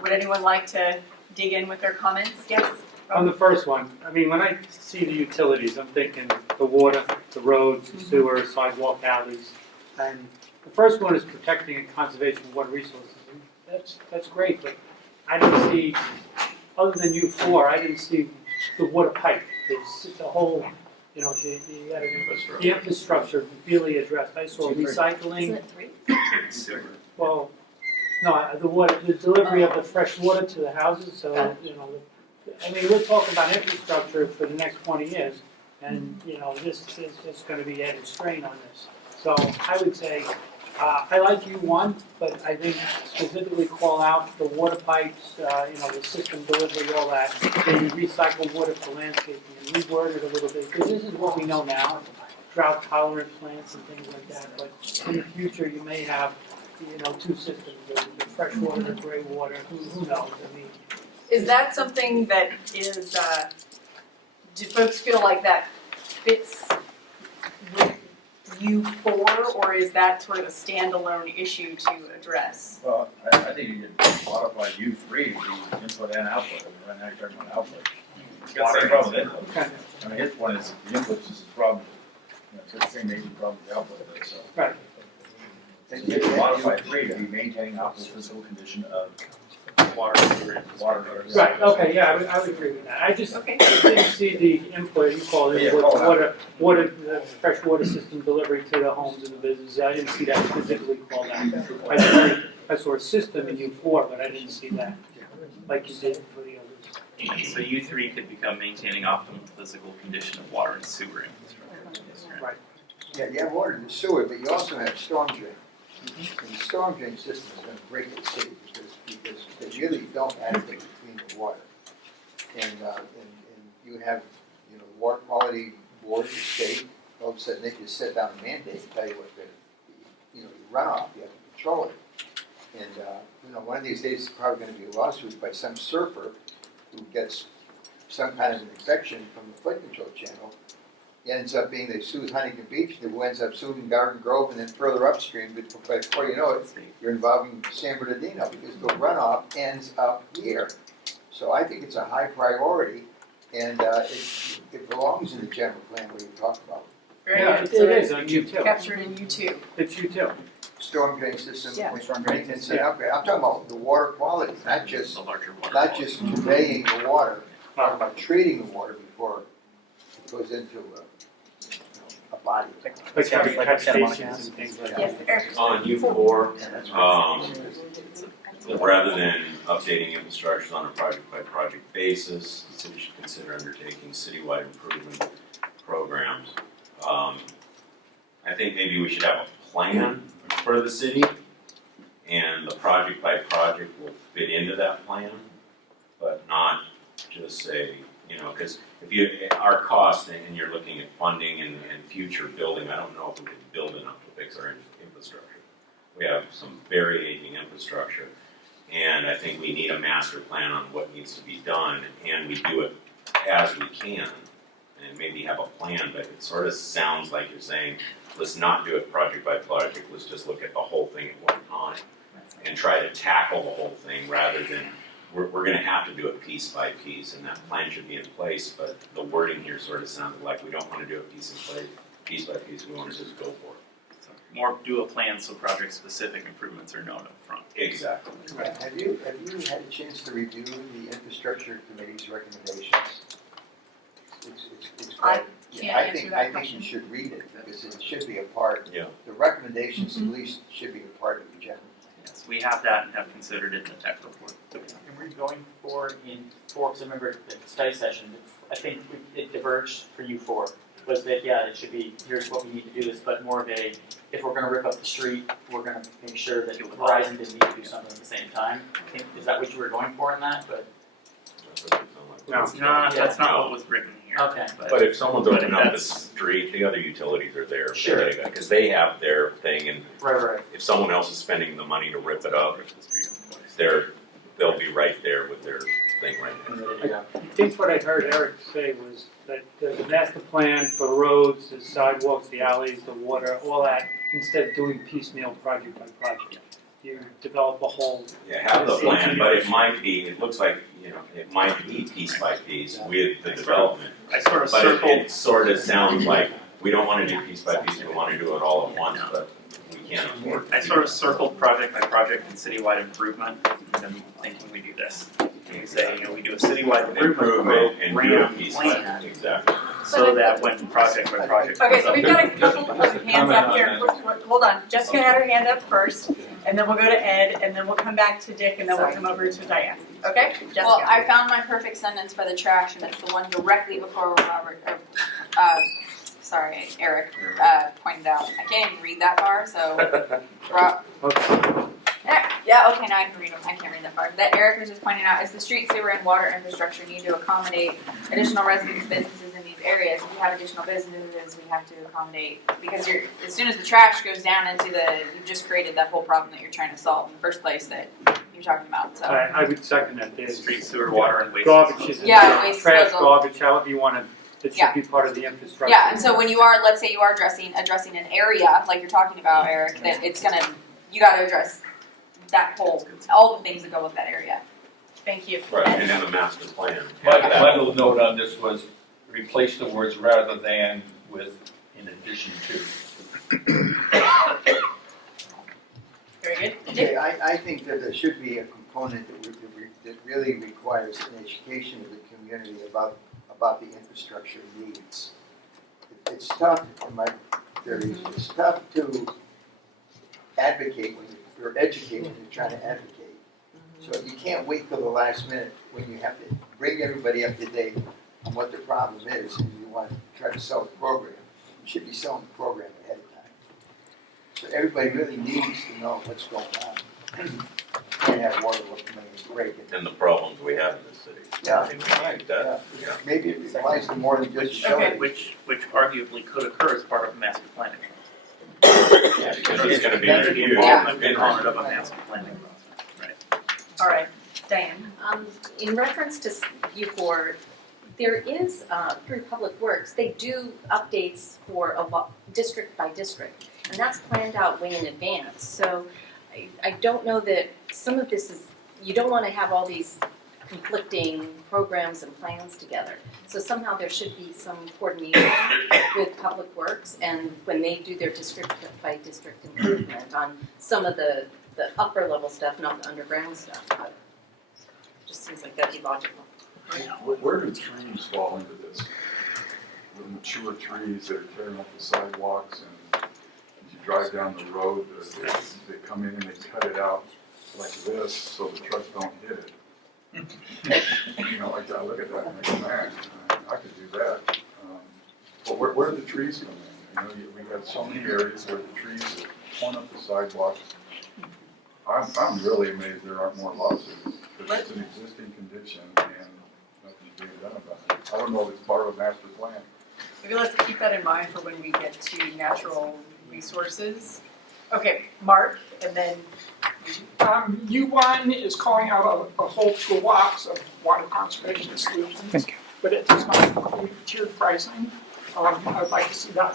Would anyone like to dig in with their comments? Yes? On the first one, I mean, when I see the utilities, I'm thinking the water, the roads, the sewer, sidewalk, alleys. And the first one is protecting and conservation of water resources. And that's great, but I didn't see, other than U4, I didn't see the water pipe. The whole, the infrastructure really addressed. I saw recycling. Isn't it 3? Well, no, the delivery of the fresh water to the houses, so, I mean, we're talking about infrastructure for the next 20 years, and, this is just gonna be added strain on this. So I would say, I like U1, but I think specifically call out the water pipes, the system delivery, all that, maybe recycle water for landscaping, and reword it a little bit, because this is what we know now, drought tolerant plants and things like that, but in the future, you may have, 2 systems, the fresh water, the gray water, who knows, I mean. Is that something that is, do folks feel like that fits with U4, or is that sort of a standalone issue to address? Well, I think you could modify U3 to be input and output. I mean, right now you're talking about output. It's got the same problem with input. I mean, his point is the input is his problem. It's the same major problem with the output of it, so. Right. You could modify 3 to be maintaining optimal physical condition of water. Right, okay, yeah, I would agree with that. I just didn't see the input, you call it, water, the fresh water system delivery to the homes and the businesses. I didn't see that specifically called out. I saw a system in U4, but I didn't see that like you did for the others. So U3 could become maintaining optimal physical condition of water and sewer infrastructure. Right. Yeah, you have water and sewer, but you also have storm drain. And the storm drain system is going to break the city because they really don't adequately clean the water. And you have, water quality board, the state, all of a sudden they just set down a mandate and tell you what the runoff, you have to control it. And, one of these days it's probably going to be a lawsuit by some surfer who gets some kind of an infection from the flood control channel. It ends up being they sue Huntington Beach, who ends up suing Garden Grove, and then further upstream, but before you know it, you're involving San Bernardino because the runoff ends up here. So I think it's a high priority, and it belongs in the general plan where you talk about. Very Yeah, good. it is on U2. Captured in U2. It's U2. Storm drain system, Yeah. maintenance, and upgrade. I'm talking about the water quality, not just conveying the water, I'm talking about treating the water before it goes into a body. Like having catch stations and things like that. Yes, Eric. On U4, rather than updating infrastructure on a project-by-project basis, the city should consider undertaking citywide improvement programs. I think maybe we should have a plan for the city, and the project by project will fit into that plan, but not just say, because if our cost and you're looking at funding and future building, I don't know if we can build enough to fix our infrastructure. We have some very aging infrastructure, and I think we need a master plan on what needs to be done, and we do it as we can, and maybe have a plan, but it sort of sounds like you're saying, let's not do it project by project, let's just look at the whole thing at one time, and try to tackle the whole thing rather than, we're going to have to do it piece by piece, and that plan should be in place, but the wording here sort of sounded like we don't want to do it piece by piece, we want to just go for it. So more do a plan so project-specific improvements are known up front. Exactly. Have you had a chance to review the infrastructure committee's recommendations? It's quite, can't I answer think, that I think question. you should read it, because it should be a part, Yeah. the recommendations at least should be a part of the general. Yes, we have that and have considered it in the tech report. And we're going for because I remember the study session, I think it diverged for you four, was that, yeah, it should be, here's what we need to do this, but more of a, if we're gonna rip up the street, we're gonna make sure that Verizon didn't need to do something at the same time. I think, is that what you were going for in that, but? No. That's not what was written here. Okay. But if someone's but opening if up the that's- street, the other utilities are there, Sure. because they have their thing, and Right. if someone else is spending the money to rip it up, Rip the street up twice. they'll be right there with their thing right there. Yeah. I think what I heard Eric say was that the master plan for the roads, the sidewalks, the alleys, the water, all that, instead of doing piecemeal project by project, you develop a whole. Yeah, have the plan, but it looks like, it might be piece by piece with the development. I sort of But circled. it sort of sounds like, we don't want to do piece by piece, we want to do it all at once, but we can't afford to. I sort of circled project by project and citywide improvement, and I'm thinking we do this. We say, we do a citywide improvement And do it program piece by, plan, exactly. so that when project by project Okay, comes so up. we've got a couple of hands up here. Hold on, Jessica had her hand up first, and then we'll go to Ed, and then we'll come back to Dick, and then we'll come over to Diane. Okay, Jessica? Well, I found my perfect sentence for the trash, and it's the one directly before Eric pointed out. I can't even read that far, so. Yeah, okay, now I can read them. I can't read that far. That Eric was just pointing out is the street, sewer, and water infrastructure need to accommodate additional residents, businesses in these areas. If we have additional businesses, we have to accommodate, because as soon as the trash goes down into you've just created that whole problem that you're trying to solve in the first place that you're talking about, so. I would second that. There's Street, sewer, water, and waste. garbage is Yeah, waste trash, disposal. garbage, however you want to, it should be part of the infrastructure. Yeah, and so when you are, let's say you are addressing an area, like you're talking about, Eric, that you gotta address that all the things that go with that area. Thank you. Right, and then a master plan. My little note on this was replace the words rather than with in addition to. Very good. Okay, I think that there should be a component that really requires an education of the community about the infrastructure needs. It's tough, in my theory, it's tough to advocate or educate when you're trying to advocate. So you can't wait till the last minute when you have to bring everybody up to date on what the problem is and you want to try to sell the program. You should be selling the program ahead of time. So everybody really needs to know what's going on. You can't have water mains breaking. And the problems we have in this city. Yeah, I mean, we right, need that, yeah. Maybe it applies to more than just shelter. Which arguably could occur as part of a master planning process. Yeah, because it's gonna be reviewed. Involvement component of a master planning process, right? All right, Diane. In reference to you four, there is, through Public Works, they do updates for district by district, and that's planned out way in advance. So I don't know that some of this is, you don't want to have all these conflicting programs and plans together. So somehow there should be some coordination with Public Works, and when they do their district by district improvement on some of the upper level stuff, not the underground stuff, but it just seems like that'd be logical. Where do trees fall into this? The mature trees that are tearing up the sidewalks, and as you drive down the road, they come in and they cut it out like this so the trucks don't hit it. I look at that and I go, man, I could do that. But where do the trees come in? We got so many areas where the trees point up the sidewalk. I'm really amazed there aren't more lawsuits, because it's an existing condition and nothing's being done about it. I don't know if it's part of a master plan. Maybe let's keep that in mind for when we get to natural resources. Okay, Mark, and then U1 is calling out a whole toolbox of water conservation solutions, but it does not include tiered pricing. I'd like to see that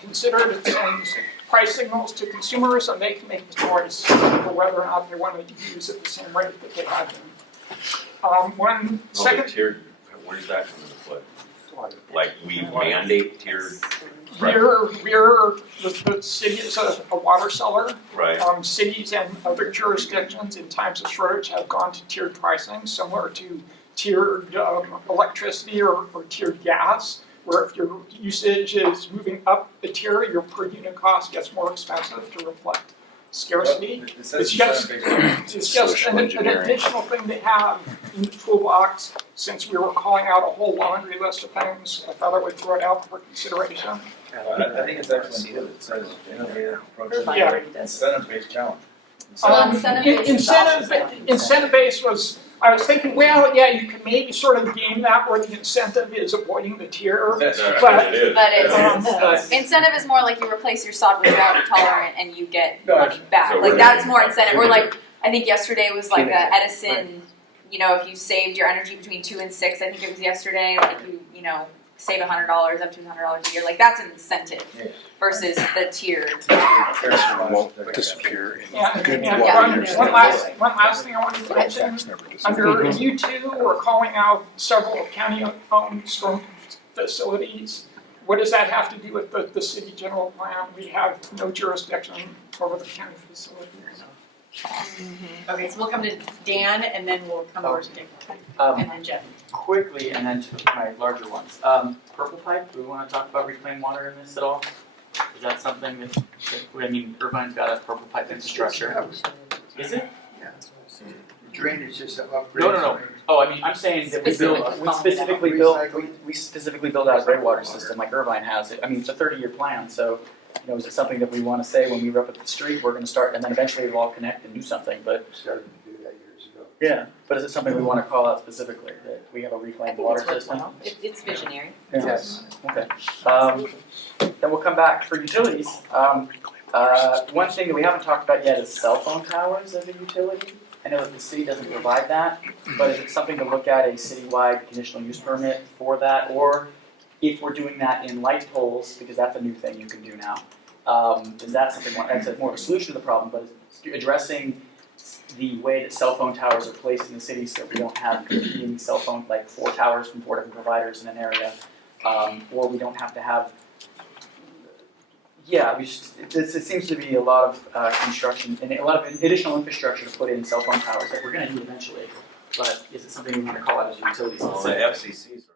considered. It sends price signals to consumers, and they can make the choice for whether or not they want to use it the same rate that they have been. Second, Tiered, where's that come into play? Like, we mandate tiered, we're the city is a water seller. right? Cities and other jurisdictions in times of shortage have gone to tiered pricing, similar to tiered electricity or tiered gas, where if your usage is moving up a tier, your per unit cost gets more expensive to reflect scarcity. It's just an additional thing to have in the toolbox. Since we were calling out a whole laundry list of things, I thought I would throw it out for consideration. I think it's actually needed. It says innovative approach. Yeah. Incentive-based challenge. Incentive-based was, I was thinking, well, yeah, you could maybe sort of game that where the incentive is avoiding the tier. That's right, But it is. But it's, incentive is more like you replace your sod with drought tolerant and you get money back. So Like we're that's gonna- more incentive. Or like, I think yesterday was like a Edison, you know, if you saved your energy between 2 and 6, I think it was yesterday, like you know, save $100 up to $100 a year. Like that's an incentive versus the tier. Won't disappear. One last thing I wanted to mention, under U2, we're calling out several county-owned storm facilities. What does that have to do with the city general plan? We have no jurisdiction over the county facilities. okay, so we'll come to Dan, and then we'll come over to Dick, and then Jeff. Quickly, and then to my larger ones. Purple pipe, do we want to talk about reclaimed water in this at all? Is that something that I mean, Irvine's got a purple pipe infrastructure. Is it? Yeah. Drainage is an upgrade. No. Oh, I mean, I'm saying that we specifically build out a gray water system like Irvine has it. I mean, it's a 30-year plan, so, you know, is it something that we want to say when we rip up the street, we're going to start, and then eventually we'll all connect and do something, but. Started to do that years ago. Yeah, but is it something we want to call out specifically, that we have a reclaimed water system? It's visionary. Yeah. Yes. Okay. Then we'll come back for utilities. One thing that we haven't talked about yet is cell phone towers as a utility. I know that the city doesn't provide that, but is it something to look at a citywide conditional use permit for that? Or if we're doing that in light poles, because that's a new thing you can do now, is that something, that's more of a solution to the problem, but is addressing the way that cell phone towers are placed in the city so that we don't have competing cell phone, like 4 towers from 4 different providers in an area, or we don't have to have, it seems to be a lot of construction and a lot of additional infrastructure to put in cell phone towers that we're going to need eventually, but is it something we want to call out as utilities? Well, the FCC's